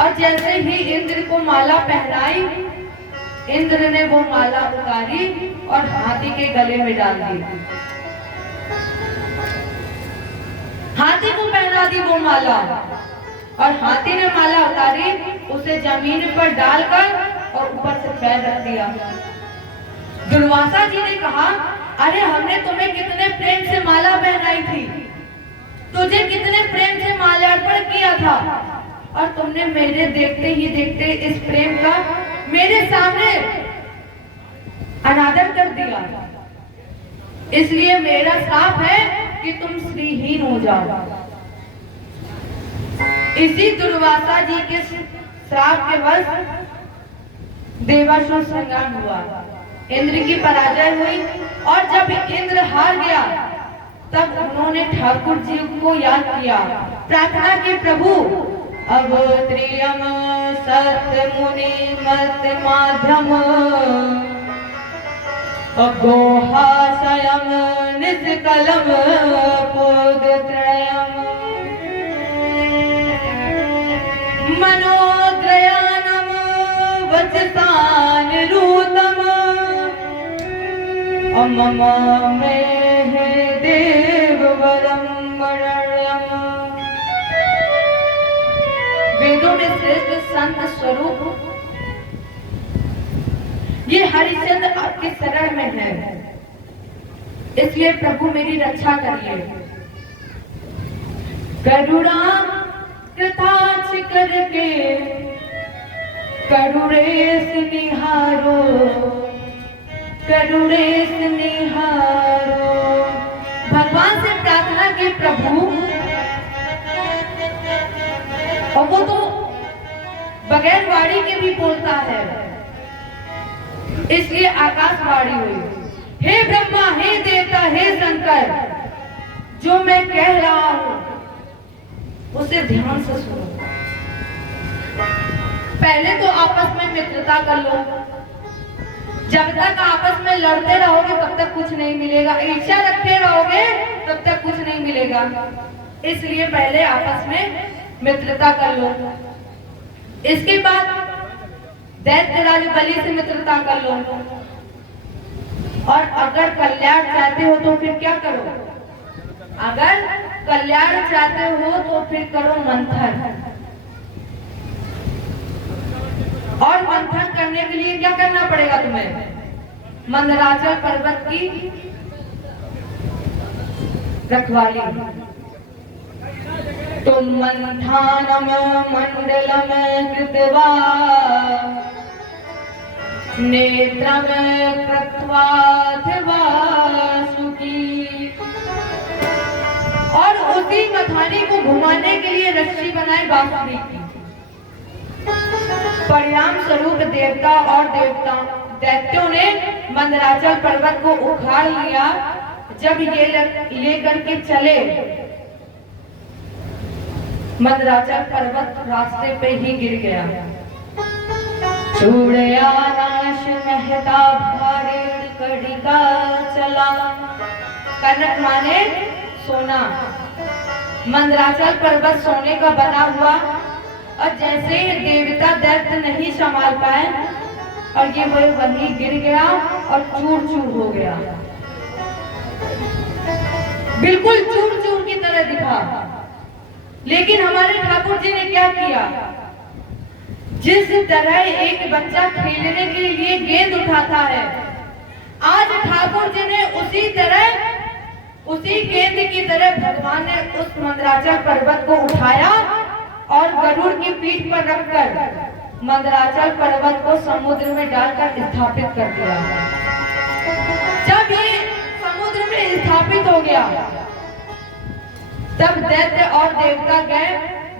और जैसे ही इंद्र को माला पहनाई, इंद्र ने वो माला उतारी और हाथी के गले में डाल दी। हाथी को पहना दी वो माला, और हाथी ने माला उतारी, उसे जमीन पर डालकर और ऊपर से पैर रख दिया। दुर्वासा जी ने कहा, अरे हमने तुम्हें कितने प्रेम से माला पहनाई थी, तुझे कितने प्रेम से माल्यार्पण किया था, और तुमने मेरे देखते ही देखते इस प्रेम का मेरे सामने अनादर कर दिया। इसलिए मेरा श्राप है कि तुम श्रीहीन हो जाओ। इसी दुर्वासा जी के श्राप के वश देवासुर संग्राम हुआ, इंद्र की पराजय हुई, और जब इंद्र हार गया तब उन्होंने ठाकुर जी को याद किया, प्रार्थना की, प्रभु अब त्रियम सत्य मुनि मत माध्यम गोहाशयम निष्कलम पुद्रत्रयम मनोद्रयानम वचसान रूतम मम में देववरम वरण्यम। वेदों में श्रेष्ठ संत स्वरूप ये हरिचंद्र आपके शरण में है, इसलिए प्रभु मेरी रक्षा करिए। करुणा कृताक्ष करके करुणेश निहारो, करुणेश निहारो। भगवान से प्रार्थना की, प्रभु, और वो तो बगैर वाणी के भी बोलता है, इसलिए आकाशवाणी हुई, हे ब्रह्मा, हे देवता, हे शंकर, जो मैं कह रहा हूं उसे ध्यान से सुनो। पहले तो आपस में मित्रता कर लो, जब तक आपस में लड़ते रहोगे तब तक कुछ नहीं मिलेगा, ईर्ष्या रखते रहोगे तब तक कुछ नहीं मिलेगा। इसलिए पहले आपस में मित्रता कर लो। इसके बाद दैत्यराज बलि से मित्रता कर लो, और अगर कल्याण चाहते हो तो फिर क्या करो? अगर कल्याण चाहते हो तो फिर करो मंथन। और मंथन करने के लिए क्या करना पड़ेगा तुम्हें? मंदराचल पर्वत की रखवाली। तुम मंथानम मंडलम कृत्वा नेत्रम कृत्वा वासुकी। और उसी मथानी को घुमाने के लिए रस्सी बनाए बांसुरी की। परिणाम स्वरूप देवता और दैत्यों ने मंदराचल पर्वत को उखाड़ लिया। जब ये लेकर के चले, मंदराचल पर्वत रास्ते पे ही गिर गया। छूड़या नाश महता भारे कड़िका चला। कनक माने सोना। मंदराचल पर्वत सोने का बना हुआ, और जैसे देवता दैत्य नहीं संभाल पाए और ये वही गिर गया और चूर चूर हो गया, बिल्कुल चूर चूर की तरह दिखा। लेकिन हमारे ठाकुर जी ने क्या किया? जिस तरह एक बच्चा खेलने के लिए गेंद उठाता है, आज ठाकुर जी ने उसी गेंद की तरह भगवान ने उस मंदराचल पर्वत को उठाया और गरुड़ की पीठ पर रखकर मंदराचल पर्वत को समुद्र में डालकर स्थापित कर दिया। जब ये समुद्र में स्थापित हो गया, तब दैत्य और देवता गए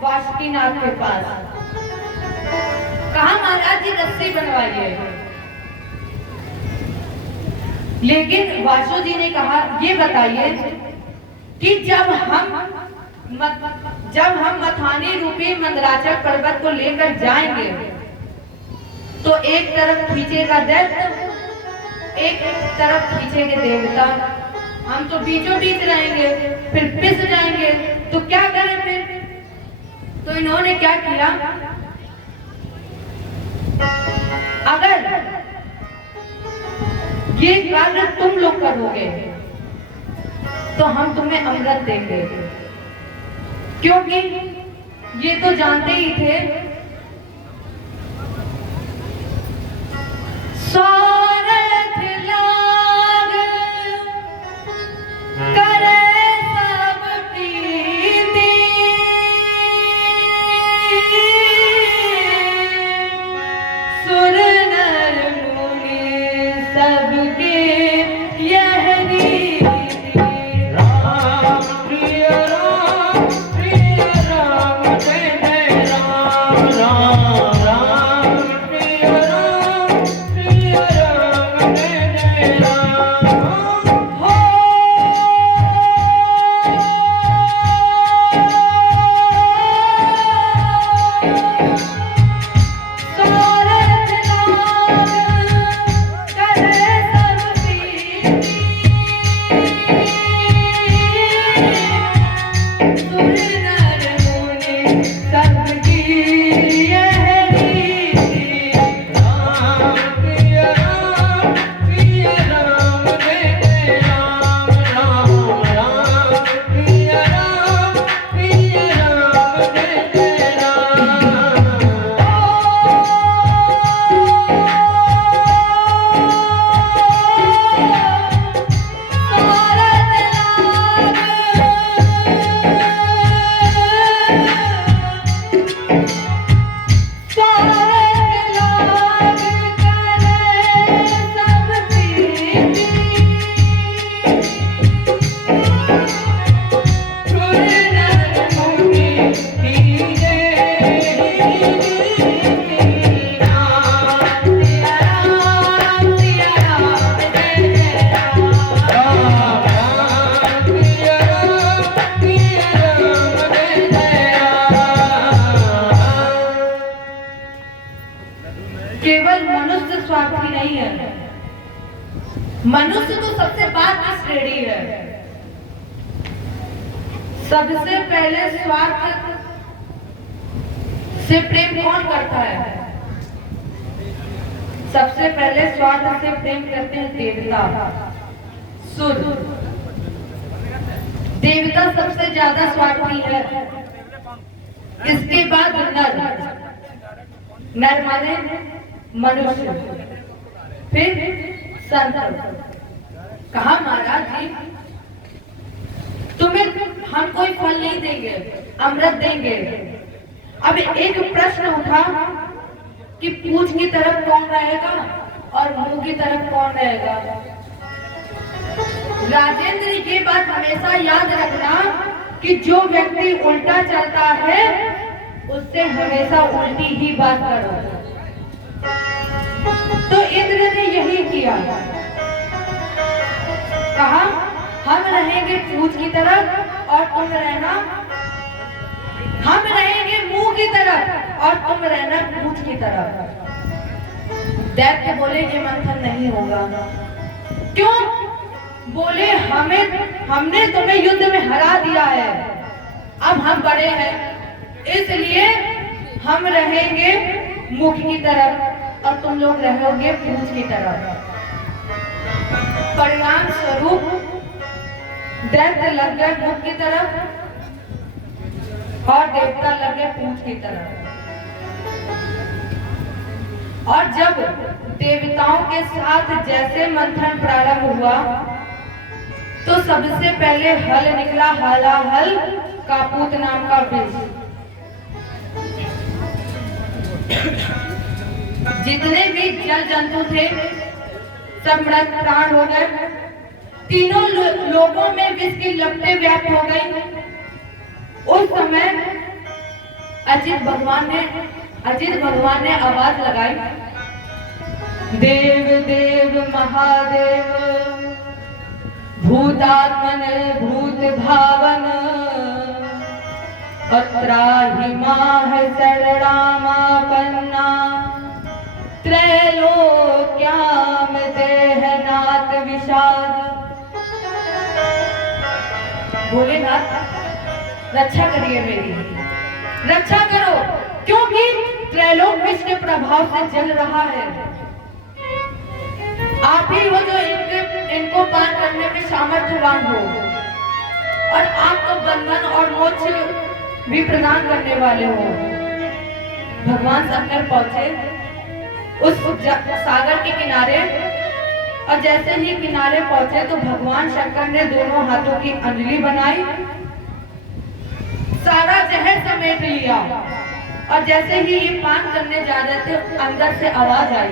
वासुकीनाथ के पास। कहा महाराज जी रस्सी बनवाइए, लेकिन वासु जी ने कहा ये बताइए कि जब हम मथानी रूपी मंदराचल पर्वत को लेकर जाएंगे तो एक तरफ खींचेगा दैत्य, एक तरफ खींचेंगे देवता, हम तो बीचों बीच रहेंगे, फिर पिस जाएंगे, तो क्या करें फिर? तो इन्होंने क्या किया, अगर ये कार्य तुम लोग करोगे तो हम तुम्हें अमृत देंगे, क्योंकि ये तो जानते ही थे स्वार्थ लाग करे सब प्रीति, सुर नर मुनि सबके यह रीति। राम प्रिय राम जय जय राम राम राम प्रिय राम जय जय राम। हो स्वार्थ लाग करे सब प्रीति, सुर नर मुनि सबकी यह रीति। राम प्रिय राम जय जय राम राम राम प्रिय राम जय जय राम। केवल मनुष्य स्वार्थी नहीं है, मनुष्य तो सबसे बाद की श्रेणी है। सबसे पहले स्वार्थ से प्रेम कौन करता है? सबसे पहले स्वार्थ से प्रेम करते हैं देवता, सुर। देवता सबसे ज्यादा स्वार्थी है, इसके बाद नर, नर माने मनुष्य, फिर संत। कहा महाराज जी तुम्हें हम कोई फल नहीं देंगे, अमृत देंगे। अब एक प्रश्न उठा कि पूंछ की तरफ कौन रहेगा और मुंह की तरफ कौन रहेगा? राजेंद्र, ये बात हमेशा याद रखना कि जो व्यक्ति उल्टा चलता है उससे हमेशा उल्टी ही बात करो। तो इंद्र ने यही किया, कहा हम रहेंगे पूंछ की तरफ और तुम रहना, हम रहेंगे मुंह की तरफ और तुम रहना पूंछ की तरफ। दैत्य बोले ये मंथन नहीं होगा। क्यों? बोले हमने तुम्हें युद्ध में हरा दिया है, अब हम बड़े हैं, इसलिए हम रहेंगे मुख की तरफ और तुम लोग रहोगे पूंछ की तरफ। परिणाम स्वरूप दैत्य लग गए मुख की तरफ और देवता लग गए पूंछ की तरफ। और जब देवताओं के साथ जैसे मंथन प्रारंभ हुआ तो सबसे पहले हल निकला, हलाहल कापूत नाम का विष। जितने भी जल जंतु थे सब मृत प्राण हो गए। तीनों लोगों में विष की लपटें व्याप्त हो गई। उस समय अजित भगवान ने आवाज लगाई, देव देव महादेव भूतात्मन भूत भावन अत्राहि माह शरणामापन्ना त्रैलोक्याम देहनाथ विषाद। भोलेनाथ रक्षा करिए, मेरी रक्षा करो, क्योंकि त्रैलोक विष के प्रभाव से जल रहा है। आप ही हो जो इनको पान करने में सामर्थ्यवान हो, और आप तो बंधन और मोक्ष भी प्रदान करने वाले हो। भगवान शंकर पहुंचे उस सागर के किनारे, और जैसे ही किनारे पहुंचे तो भगवान शंकर ने दोनों हाथों की अंजलि बनाई, सारा जहर समेट लिया, और जैसे ही ये पान करने जा रहे थे अंदर से आवाज आई,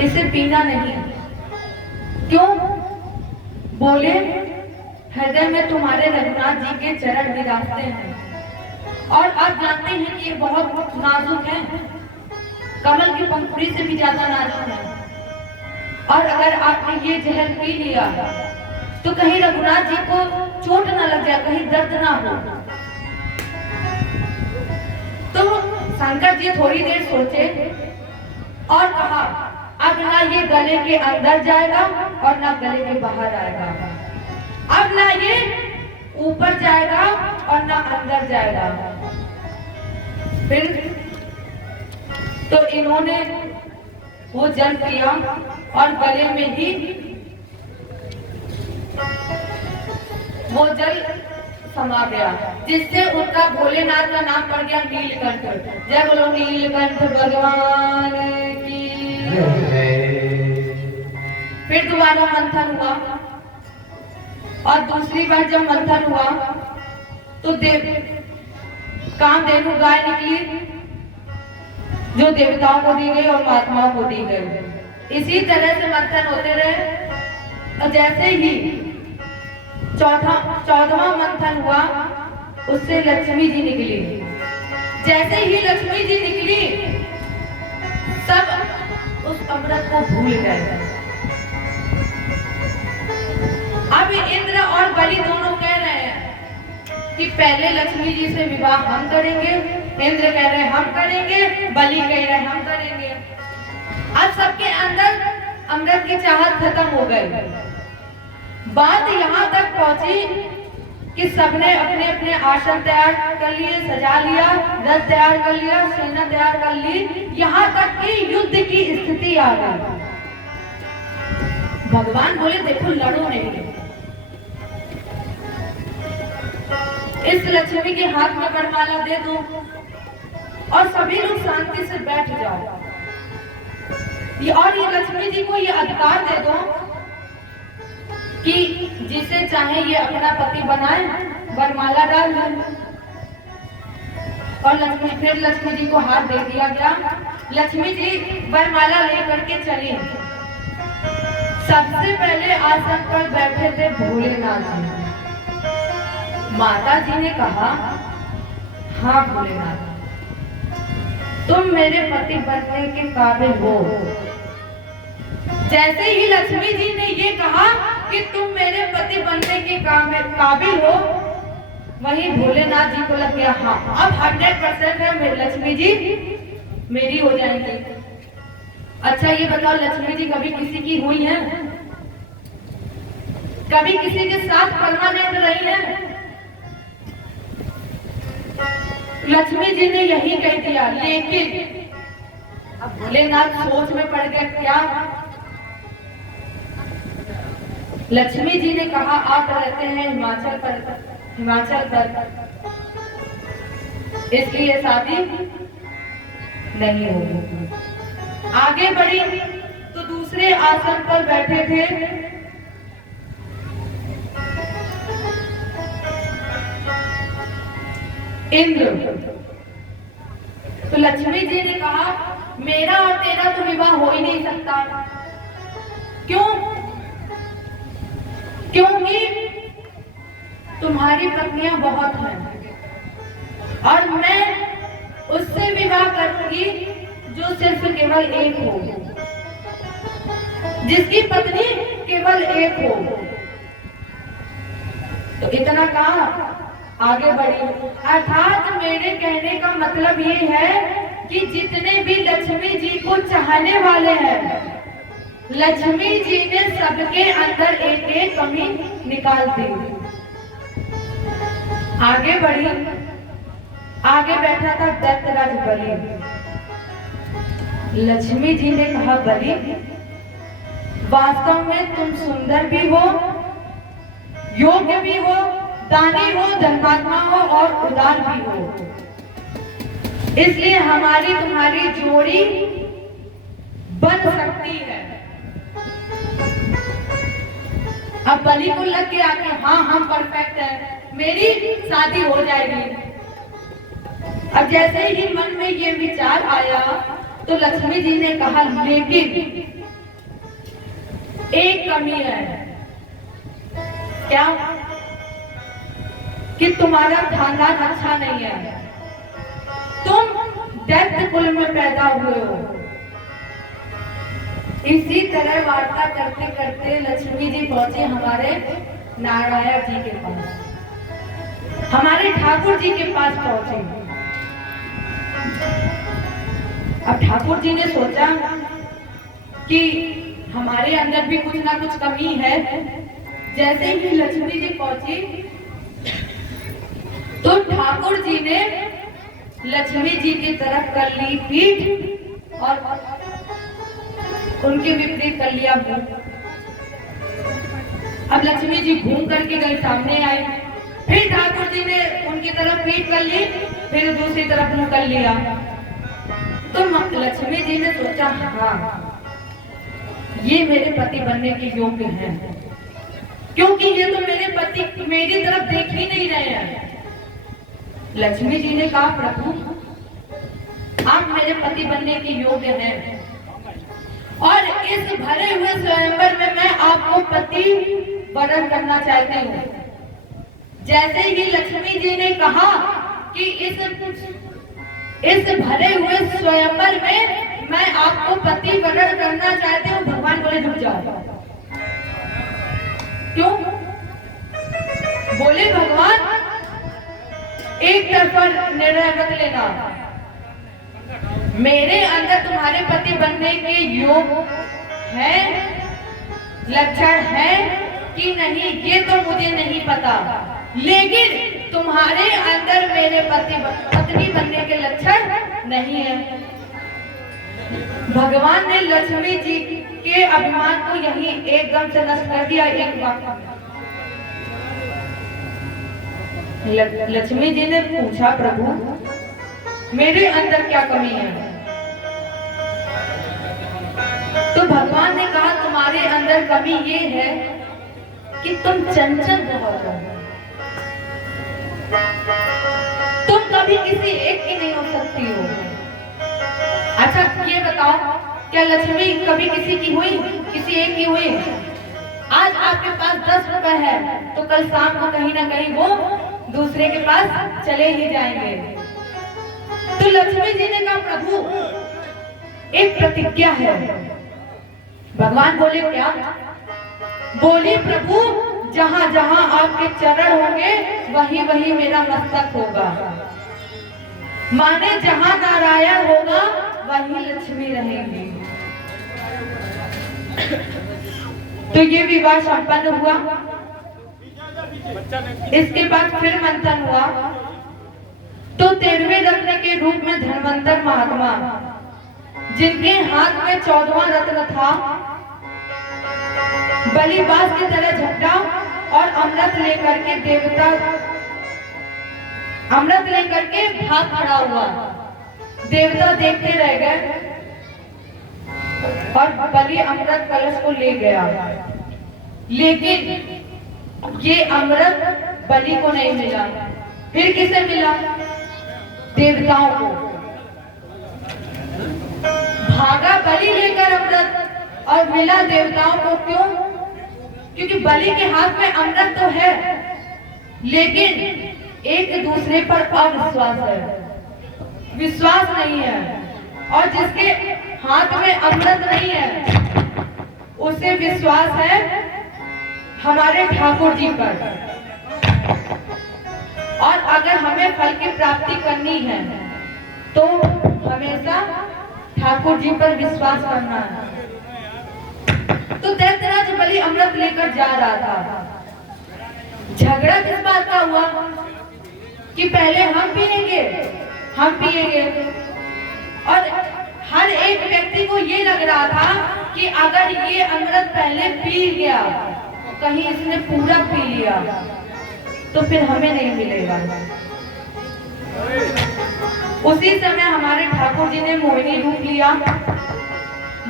इसे पीना नहीं। क्यों? बोले हृदय में तुम्हारे रघुनाथ जी के चरण विराजते हैं, और आप जानते हैं कि ये बहुत नाजुक है, कमल की पंखुड़ी से भी ज्यादा नाजुक है। और अगर आपने ये जहर पी लिया तो कहीं रघुनाथ जी को चोट ना लग जाए, कहीं दर्द ना हो। तो शंकर जी थोड़ी देर सोचे और कहा, अब ना ये गले के अंदर जाएगा और ना गले के बाहर आएगा, अब ना ये ऊपर जाएगा और ना अंदर जाएगा। फिर तो इन्होंने वो जल पिया और गले में ही वो जल समा गया, जिससे उनका भोलेनाथ का नाम पड़ गया नीलकंठ। जय बोलो नीलकंठ भगवान की। फिर दोबारा मंथन हुआ, और दूसरी बार जब मंथन हुआ तो कामधेनु गाय निकली, जो देवताओं को दी गई और महात्माओं को दी गई। इसी तरह से मंथन होते रहे, और जैसे ही चौदहवां मंथन हुआ उससे लक्ष्मी जी निकली। जैसे ही लक्ष्मी जी निकली सब उस अमृत को भूल गए। अब इंद्र और बलि दोनों कह रहे हैं कि पहले लक्ष्मी जी से विवाह हम करेंगे। इंद्र कह रहे हैं हम करेंगे, बलि कह रहे हैं हम करेंगे। अब सबके अंदर अमृत की चाहत खत्म हो गई। बात यहाँ तक पहुंची कि सबने अपने अपने आसन तैयार कर लिए, सजा लिया, रथ तैयार कर लिया, सेना तैयार कर ली, यहाँ तक कि युद्ध की स्थिति आ गई। भगवान बोले देखो लड़ो नहीं, इस लक्ष्मी के हाथ में वरमाला दे दो और सभी लोग शांति से बैठ जाओ। और ये लक्ष्मी जी को ये अधिकार दे दो कि जिसे चाहे ये अपना पति बनाए, वरमाला डाल दे। और फिर लक्ष्मी जी को हाथ दे दिया गया। लक्ष्मी जी वरमाला लेकर के चली। सबसे पहले आसन पर बैठे थे भोलेनाथ जी। माता जी ने कहा, हाँ भोलेनाथ, तुम मेरे पति बनने के काबिल हो। जैसे ही लक्ष्मी जी ने ये कहा कि तुम मेरे पति बनने के काबिल हो, वहीं भोलेनाथ जी को लग गया हाँ अब 100% है, लक्ष्मी जी मेरी हो जाएंगी। अच्छा ये बताओ, लक्ष्मी जी कभी किसी की हुई है? कभी किसी के साथ परमानेंट रही है? लक्ष्मी जी ने यही कह दिया। लेकिन अब भोलेनाथ सोच में पड़ गए क्या? लक्ष्मी जी ने कहा आप रहते हैं हिमाचल पर, इसलिए शादी नहीं होगी। आगे बढ़ी तो दूसरे आसन पर बैठे थे इंद्र। तो लक्ष्मी जी ने कहा मेरा और तेरा तो विवाह हो ही नहीं सकता। क्यों? क्योंकि तुम्हारी पत्नियां बहुत हैं और मैं उससे विवाह करूंगी जो सिर्फ केवल एक हो, जिसकी पत्नी केवल एक हो। तो इतना कहा, आगे बढ़ी। अर्थात मेरे कहने का मतलब ये है कि जितने भी लक्ष्मी जी को चाहने वाले हैं, लक्ष्मी जी ने सबके अंदर एक एक कमी निकाल दी। आगे बढ़ी, आगे बैठा था दैत्यराज बलि। लक्ष्मी जी ने कहा बलि, वास्तव में तुम सुंदर भी हो, योग्य भी हो, दानी हो, धर्मात्मा हो और उदार भी हो, इसलिए हमारी तुम्हारी जोड़ी बन सकती है। अब बलि को लग गया कि हाँ हम परफेक्ट है, मेरी शादी हो जाएगी। अब जैसे ही मन में ये विचार आया तो लक्ष्मी जी ने कहा लेकिन एक कमी है। क्या? कि तुम्हारा खानदान अच्छा नहीं है, तुम दैत्य कुल में पैदा हुए हो। इसी तरह वार्ता करते करते लक्ष्मी जी पहुंचे हमारे नारायण जी के पास, हमारे ठाकुर जी के पास पहुंचे। अब ठाकुर जी ने सोचा कि हमारे अंदर भी कुछ ना कुछ कमी है। जैसे ही लक्ष्मी जी पहुंची तो ठाकुर जी ने लक्ष्मी जी की तरफ कर ली पीठ और उनके विपरीत कर लिया मुंह। अब लक्ष्मी जी घूम करके गई, सामने आई, फिर ठाकुर जी ने उनकी तरफ पीठ कर ली, फिर दूसरी तरफ मुंह कर लिया। तो लक्ष्मी जी ने सोचा हाँ ये मेरे पति बनने के योग्य हैं, क्योंकि ये तो मेरे पति मेरी तरफ देख ही नहीं रहे हैं। लक्ष्मी जी ने कहा प्रभु आप मेरे पति बनने के योग्य हैं और इस भरे हुए स्वयंवर में मैं आपको पति वरण करना चाहती हूँ। जैसे ही लक्ष्मी जी ने कहा कि इस भरे हुए स्वयंवर में मैं आपको पति वरण करना चाहती हूँ, भगवान बोले रुक जाओ। क्यों? बोले भगवान एक तरफा निर्णय मत लेना, मेरे अंदर तुम्हारे पति बनने के योग है, लक्षण है कि नहीं ये तो मुझे नहीं पता, लेकिन तुम्हारे अंदर मेरे पत्नी बनने के लक्षण नहीं है। भगवान ने लक्ष्मी जी के अभिमान को यही एकदम से नष्ट कर दिया एक वाक्य में। लक्ष्मी जी ने पूछा प्रभु मेरे अंदर क्या कमी है? तो भगवान ने कहा तुम्हारे अंदर कमी ये है कि तुम चंचल बहुत हो, तुम कभी किसी एक की नहीं हो सकती हो। अच्छा ये बताओ क्या लक्ष्मी कभी किसी की हुई, किसी एक की हुई? आज आपके पास 10 रुपए है तो कल शाम को कहीं ना कहीं वो दूसरे के पास चले ही जाएंगे। तो लक्ष्मी जी ने कहा प्रभु एक प्रतिज्ञा है। भगवान बोले क्या? बोली प्रभु जहां जहां आपके चरण होंगे वहीं वहीं मेरा मस्तक होगा, माने जहां नारायण होगा वहीं लक्ष्मी रहेंगी। तो ये विवाह संपन्न हुआ। इसके बाद फिर मंथन हुआ तो 13वें रत्न के रूप में धन्वंतर महात्मा, जिनके हाथ में 14वां रत्न था, बलिबाज की तरह झपटा और अमृत लेकर के देवता अमृत लेकर के भाग खड़ा हुआ। देवता देखते रह गए और बलि अमृत कलश को ले गया, लेकिन ये अमृत बलि को नहीं मिला। फिर किसे मिला? देवताओं को। भागा बलि लेकर अमृत और मिला देवताओं को। क्यों? क्योंकि बलि के हाथ में अमृत तो है, लेकिन एक दूसरे पर अविश्वास है, विश्वास नहीं है। और जिसके हाथ में अमृत नहीं है उसे विश्वास है हमारे ठाकुर जी पर। और अगर हमें फल की प्राप्ति करनी है तो हमेशा ठाकुर जी पर विश्वास करना है। तो दैत्यराज बलि अमृत लेकर जा रहा था। झगड़ा किस बात का हुआ कि पहले हम पिएंगे, हम पिएंगे। और हर एक व्यक्ति को ये लग रहा था कि अगर ये अमृत पहले पी गया, कहीं इसने पूरा पी लिया तो फिर हमें नहीं मिलेगा। उसी समय हमारे ठाकुर जी ने मोहिनी रूप लिया,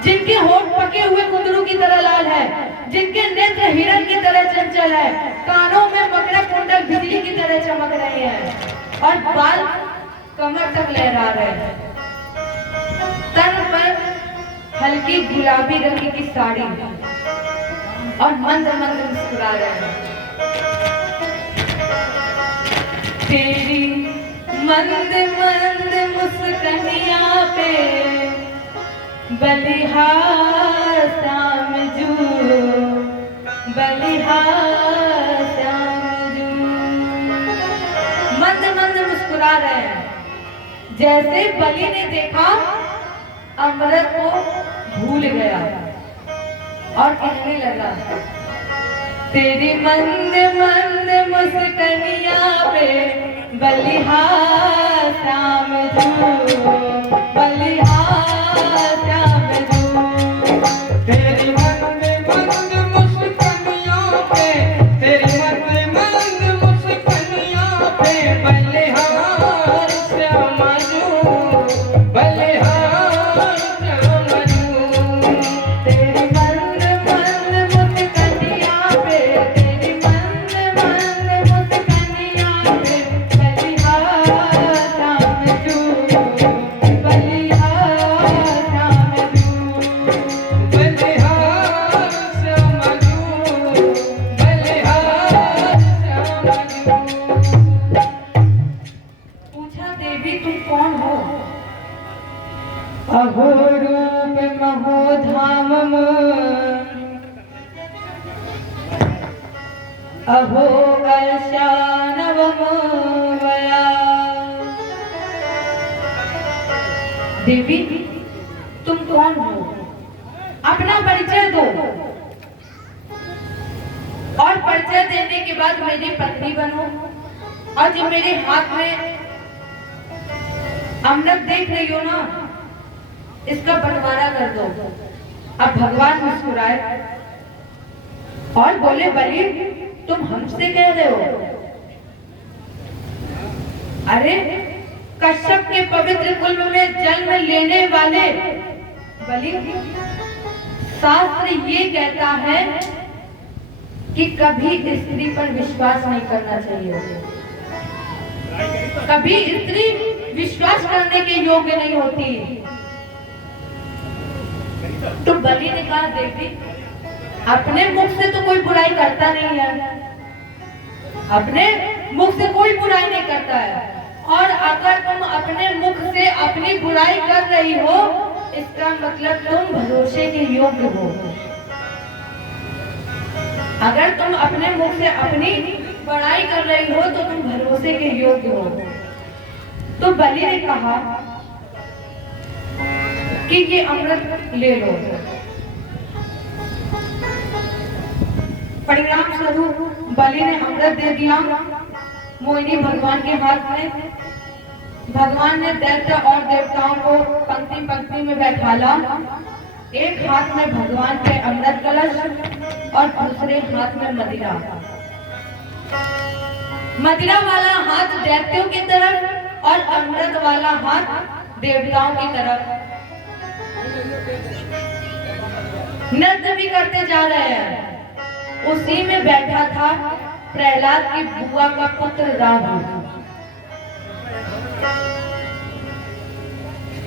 जिनके होठ पके हुए कुंदरू की तरह लाल है, जिनके नेत्र हिरण की तरह चंचल है, कानों में मकड़ा कुंडल बिजली की तरह चमक रहे हैं और बाल कमर तक लहरा रहे हैं। तन पर हल्की गुलाबी रंग की साड़ी और मंद मंद मुस्कुरा रहे हैं। तेरी मंद मंद मुस्कनिया पे बलिहार श्याम जू, बलिहार श्याम जू। मंद मंद मुस्कुरा रहे हैं। जैसे बलि ने देखा अमृत को भूल गया और कहने लगा, तेरी मंद मंद मुस्कनिया पे बलिहार श्याम जू, बलिहार श्याम जू। तेरी मंद मंद मुस्कनिया पे, तेरी मंद मंद मुस्कनिया पे बलिहार श्याम जू, बलिहार श्याम जू। तेरी मंद मंद मुस्कनिया पे, तेरी मंद मंद मुस्कनिया पे बलिहार श्याम जू, बलिहार श्याम जू। बलिहार श्याम जू, बलिहार श्याम जू। पूछा, देवी तुम कौन हो? अहो रूप महो धाम अहो अर्शानवम वया। देवी तुम कौन हो? अपना परिचय दो और परिचय देने के बाद मेरी पत्नी बनो। और जो मेरे हाथ में अमृत देख रही हो ना, इसका बंटवारा कर दो। अब भगवान मुस्कुराए और बोले, बलि तुम हमसे कह रहे हो? अरे कश्यप के पवित्र कुल में जन्म लेने वाले बलि, शास्त्र ये कहता है कि कभी स्त्री पर विश्वास नहीं करना चाहिए। कभी स्त्री विश्वास करने के योग्य नहीं होती। तो बलि ने कहा, देवी अपने मुख से तो कोई बुराई करता नहीं है, अपने मुख से कोई बुराई नहीं करता है। और अगर तुम अपने मुख से अपनी बुराई कर रही हो, इसका मतलब तुम भरोसे के योग्य हो। अगर तुम अपने मुख से अपनी बड़ाई कर रही हो तो तुम भरोसे के योग्य हो। तो बलि ने कहा कि ये अमृत ले लो। परिणाम स्वरूप बलि ने अमृत दे दिया मोहिनी भगवान के हाथ में। भगवान ने दैत्य और देवताओं को पंक्ति पंक्ति में बैठाला। एक हाथ में भगवान के अमृत कलश और दूसरे हाथ में मदिरा। मदिरा वाला हाथ दैत्यों की तरफ और अमृत वाला हाथ देवताओं की तरफ नृत्य भी करते जा रहे हैं। उसी में बैठा था प्रहलाद की बुआ का पुत्र राहु।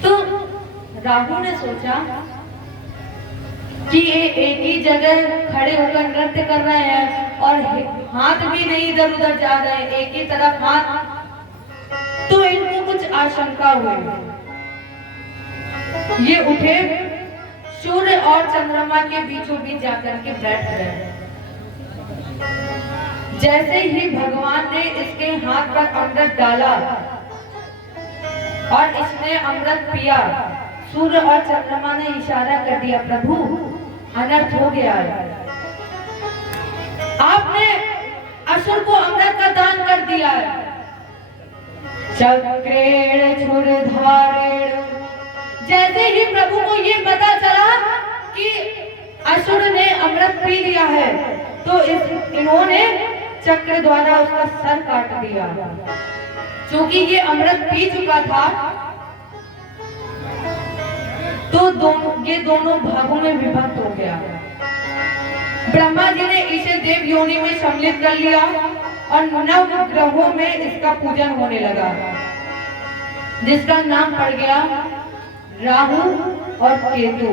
तो राहु ने सोचा कि ये एक ही जगह खड़े होकर नृत्य कर रहे हैं और हाथ भी नहीं इधर उधर जा रहे हैं, एक ही तरफ हाथ, तो इनको कुछ आशंका हुई। ये उठे, सूर्य और चंद्रमा के बीचों बीच जाकर के बैठ गए। जैसे ही भगवान ने इसके हाथ पर अमृत डाला और इसने अमृत पिया, सूर्य और चंद्रमा ने इशारा कर दिया, प्रभु अनर्थ हो गया है, आपने असुर को अमृत का दान कर दिया है। चक्रेण क्षुरधारेण, जैसे ही प्रभु को ये पता चला कि असुर ने अमृत पी लिया है, तो इन्होंने चक्र द्वारा उसका सर काट दिया। क्योंकि ये अमृत पी चुका था, तो ये दोनों भागों में विभक्त हो गया। ब्रह्मा जी ने इसे देव योनि में सम्मिलित कर लिया और 9 ग्रहों में इसका पूजन होने लगा, जिसका नाम पड़ गया राहु और केतु।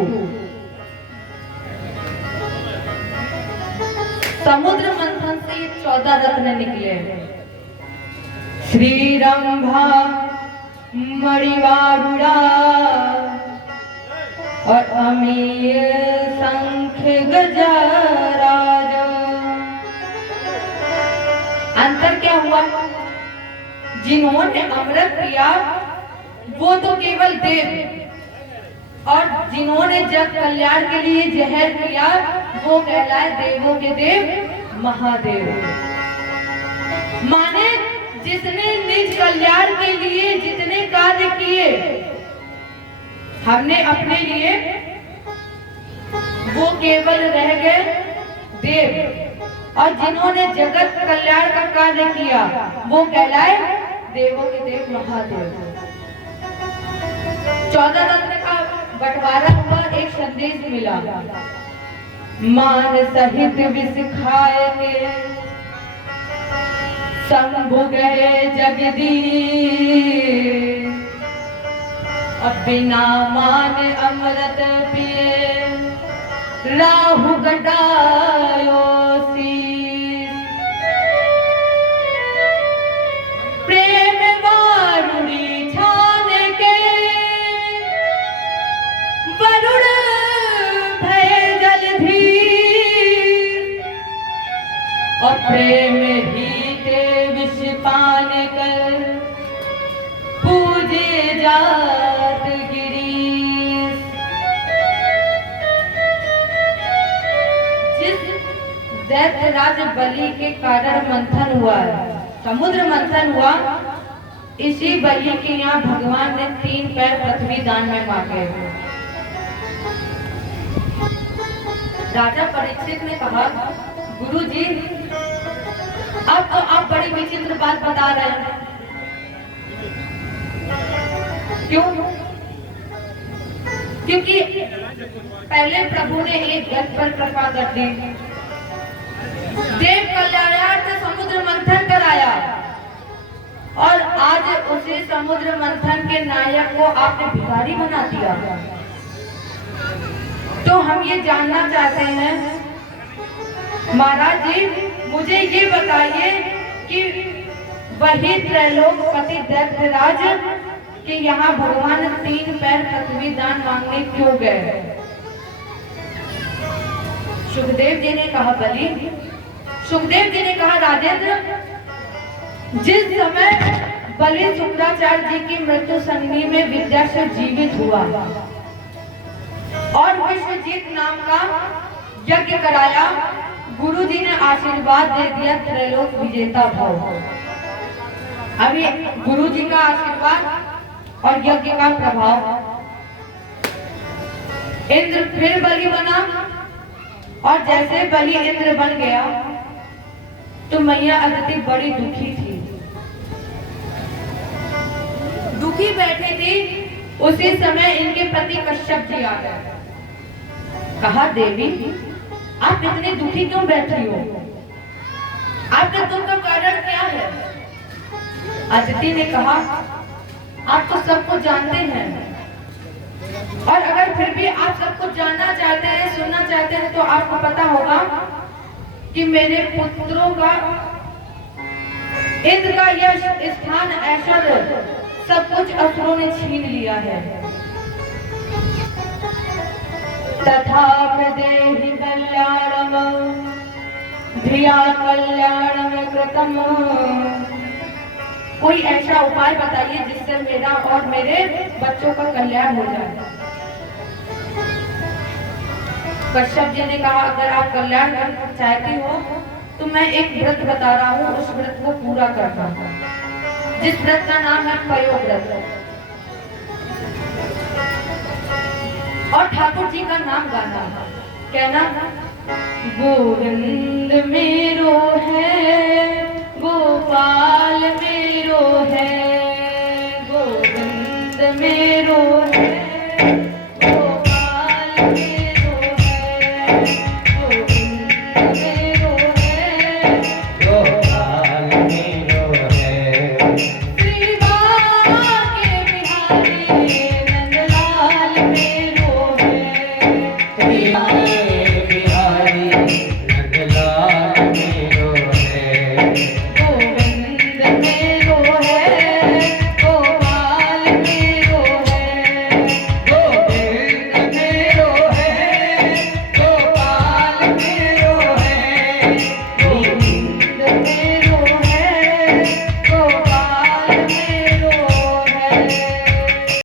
समुद्र मंथन से ये 14 रत्न निकले, श्रीरंभा, मणिवारुड़ा और अमीय, शंख, गजराज। अंतर क्या हुआ? जिन्होंने अमृत पिया वो तो केवल देव, और जिन्होंने जग कल्याण के लिए जहर पिया वो कहलाए देवों के देव महादेव। माने जिसने निज कल्याण के लिए जितने कार्य किए हमने अपने लिए, वो केवल रह गए देव, और जिन्होंने जगत कल्याण का कार्य किया वो कहलाए देवों के देव महादेव। 14 रत्न का बंटवारा हुआ, एक संदेश मिला, मान सहित विष खाए के शंभु गए जगदीश, अब बिना मान अमृत पिए राहु गटायो शीश। प्रेम वारुणी छान के वरुण भय जलधीर, और प्रेम ही ते विष पान कर पूजे जात गिरीश। जिस दैत्यराज बलि के कारण मंथन हुआ, समुद्र मंथन हुआ, इसी बलि के यहाँ भगवान ने 3 पैर पृथ्वी दान में मांगे। राजा परीक्षित ने कहा, गुरुजी अब तो आप बड़ी विचित्र बात बता रहे हैं। क्यों? क्योंकि पहले प्रभु ने एक जग पर कृपा कर दी, देव कल्याणार्थ समुद्र मंथन कराया, और आज उसी समुद्र मंथन के नायक को आपने भिखारी बना दिया। तो हम ये जानना चाहते हैं महाराज जी, मुझे ये बताइए कि वही त्रैलोकपति दैत्यराज के यहाँ भगवान 3 पैर पृथ्वी दान मांगने क्यों गए? सुखदेव जी ने कहा, बलि, सुखदेव जी ने कहा, राजेंद्र, जिस समय बलि शुक्राचार्य जी की मृत्यु संधि में विद्या से जीवित हुआ और विश्वजीत नाम का यज्ञ कराया, गुरु जी ने आशीर्वाद दे दिया त्रैलोक विजेता भव। अभी गुरु जी का आशीर्वाद और यज्ञ का प्रभाव, इंद्र फिर बलि बना, और जैसे बलि इंद्र बन गया तो मैया अदिति बड़ी दुखी थी, दुखी बैठी थी उसी समय इनके पति कश्यप जी आ गए। कहा, देवी आप इतनी दुखी क्यों बैठी हो? आपके दुख का कारण क्या है? अदिति ने कहा, आप तो सबको जानते हैं, और अगर फिर भी आप सबको जानना चाहते हैं, सुनना चाहते हैं, तो आपको पता होगा कि मेरे पुत्रों का, इंद्र का यश, स्थान, ऐश्वर्य सब कुछ असुरों ने छीन लिया है। तथापि देहि कल्याणम धिया कल्याणम कृतम। कोई ऐसा उपाय बताइए जिससे मेरा और मेरे बच्चों का कल्याण हो जाए। कश्यप जी ने कहा, अगर आप कल्याण करना चाहती हो तो मैं एक व्रत बता रहा हूँ, उस व्रत को पूरा करना, जिस व्रत का नाम है पयोव्रत। और ठाकुर जी का नाम गाना, कहना, गोविंद मेरो